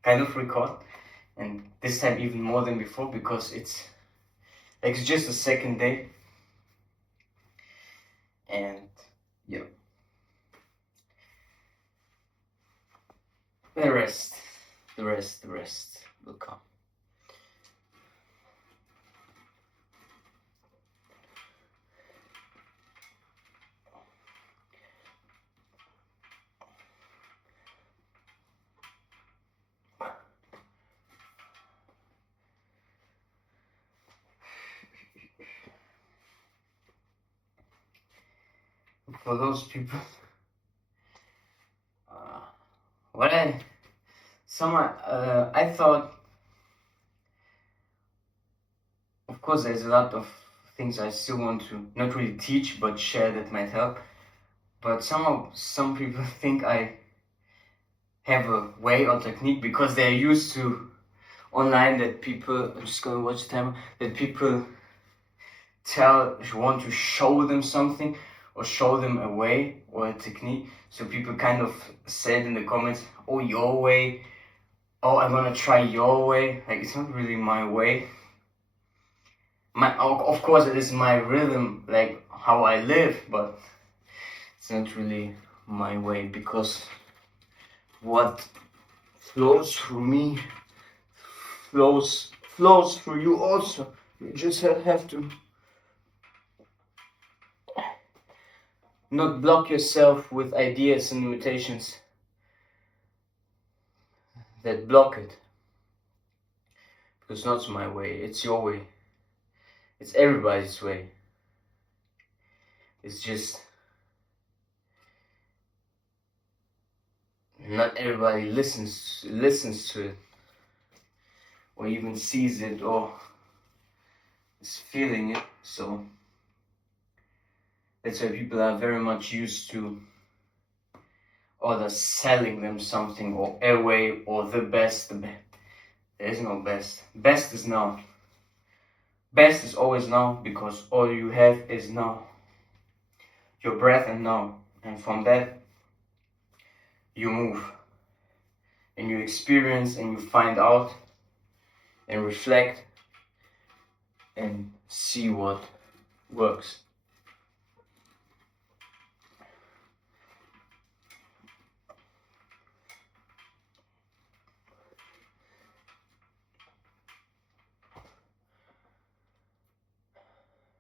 of record, and this time even more than before because it's just the second day. And yeah. The rest will come. For those people, I thought, of course, there's a lot of things I still want to not really teach but share that might help. But some people think I have a way or technique because they're used to online that people. I'm just gonna watch the timer. That people want to show them something or show them a way or a technique. So people kind of said in the comments, "Oh, your way. Oh, I'm gonna try your way." Like, it's not really my way. Of course it is my rhythm, like how I live, but it's not really my way because what flows through me flows through you also. You just have to not block yourself with ideas and limitations that block it. Because it's not my way, it's your way. It's everybody's way. It's just not everybody listens to it, or even sees it, or is feeling it. So that's why people are very much used to others selling them something, or a way, or the best. There is no best. Best is now. Best is always now, because all you have is now. Your breath and now. And from that, you move. And you experience, and you find out, and reflect, and see what works.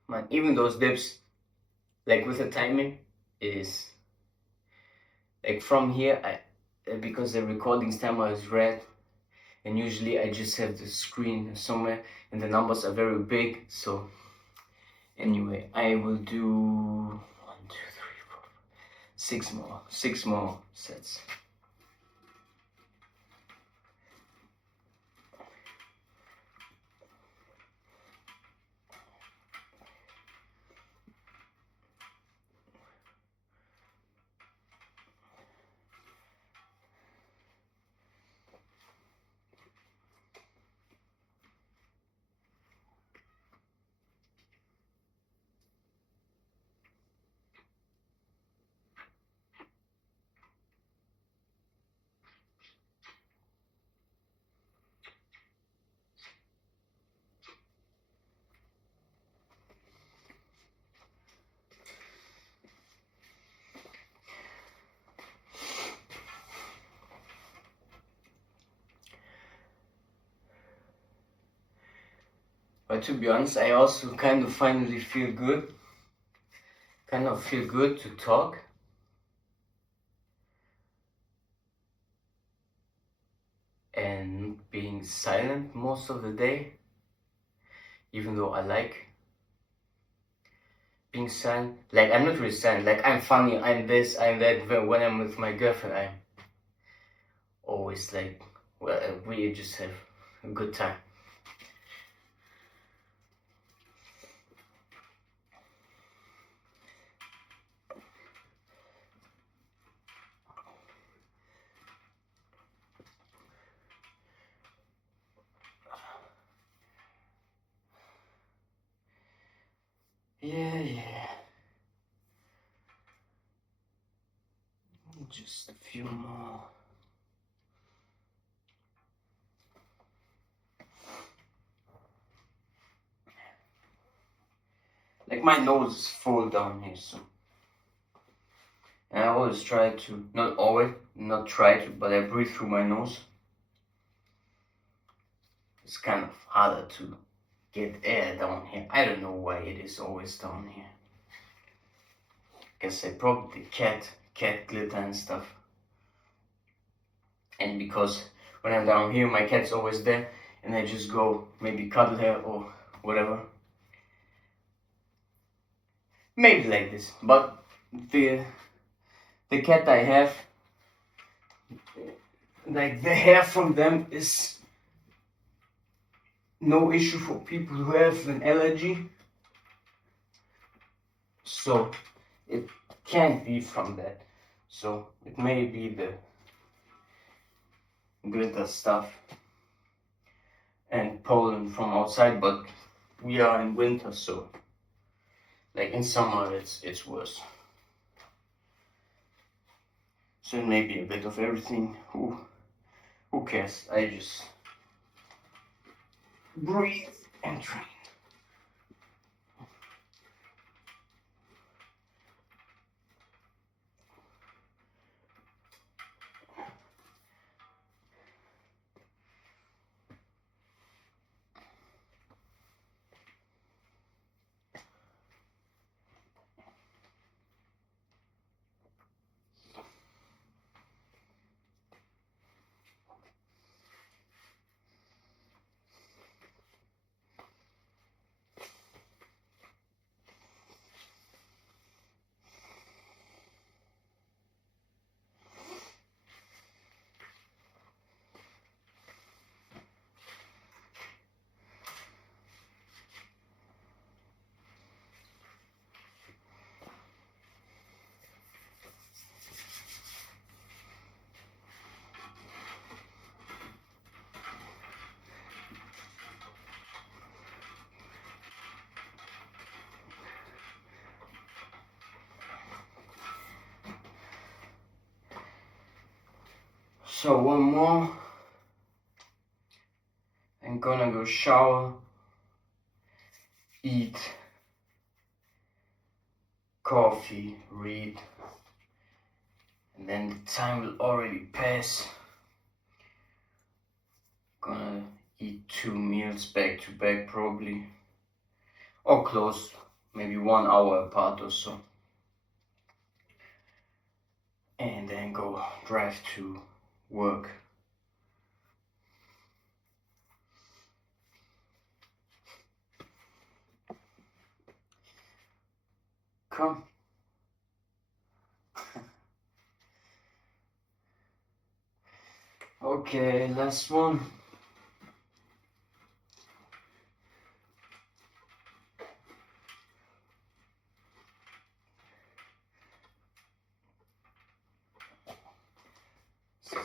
Man, even those dips, like with the timing, is like from here, because the recording timer is red, and usually I just have the screen somewhere, and the numbers are very big. So anyway, I will do 1, 2, 3, 4, 6 more sets. But to be honest, I also kind of finally feel good. To talk. And being silent most of the day. Even though I like being silent. Like, I'm not really silent. Like, I'm funny, I'm this, I'm that. When I'm with my girlfriend, I'm always like, well, we just have a good time. Yeah. Just a few more. Like, my nose is full down here, so. And I always try to, not try to, but I breathe through my nose. It's kind of harder to get air down here. I don't know why it is always down here. Guess I probably cat glitter and stuff. And because when I'm down here, my cat's always there, and I just go maybe cuddle her or whatever. Maybe like this, but the cat I have, like the hair from them is no issue for people who have an allergy. So it can't be from that. So it may be the glitter stuff and pollen from outside, but we are in winter, so like in summer it's worse. So it may be a bit of everything. Who cares? I just breathe and train. So one more. I'm gonna go shower, eat, coffee, read, and then the time will already pass. Gonna eat 2 meals back to back probably, or close, maybe 1 hour apart or so. And then go drive to work. Come. Okay, last one.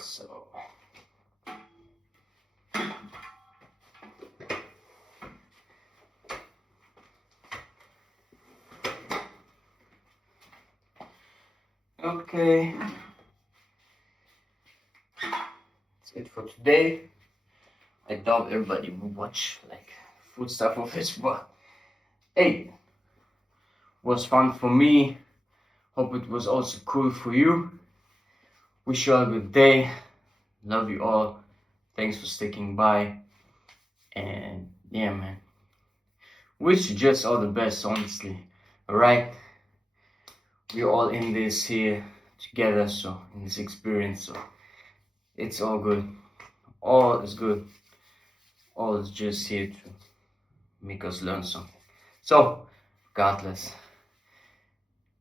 So. Okay. That's it for today. I doubt everybody will watch like food stuff of this, but hey, was fun for me. Hope it was also cool for you. Wish you all a good day. Love you all. Thanks for sticking by. And yeah, man. which just are the best, honestly. Alright, we're all in this here together, so in this experience, so it's all good. All is good. All is just here to make us learn something. So, regardless,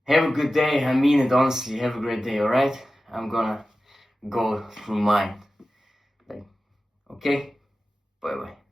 have a good day. I mean it, honestly. Have a great day, alright? I'm gonna go through mine. Okay? Bye bye.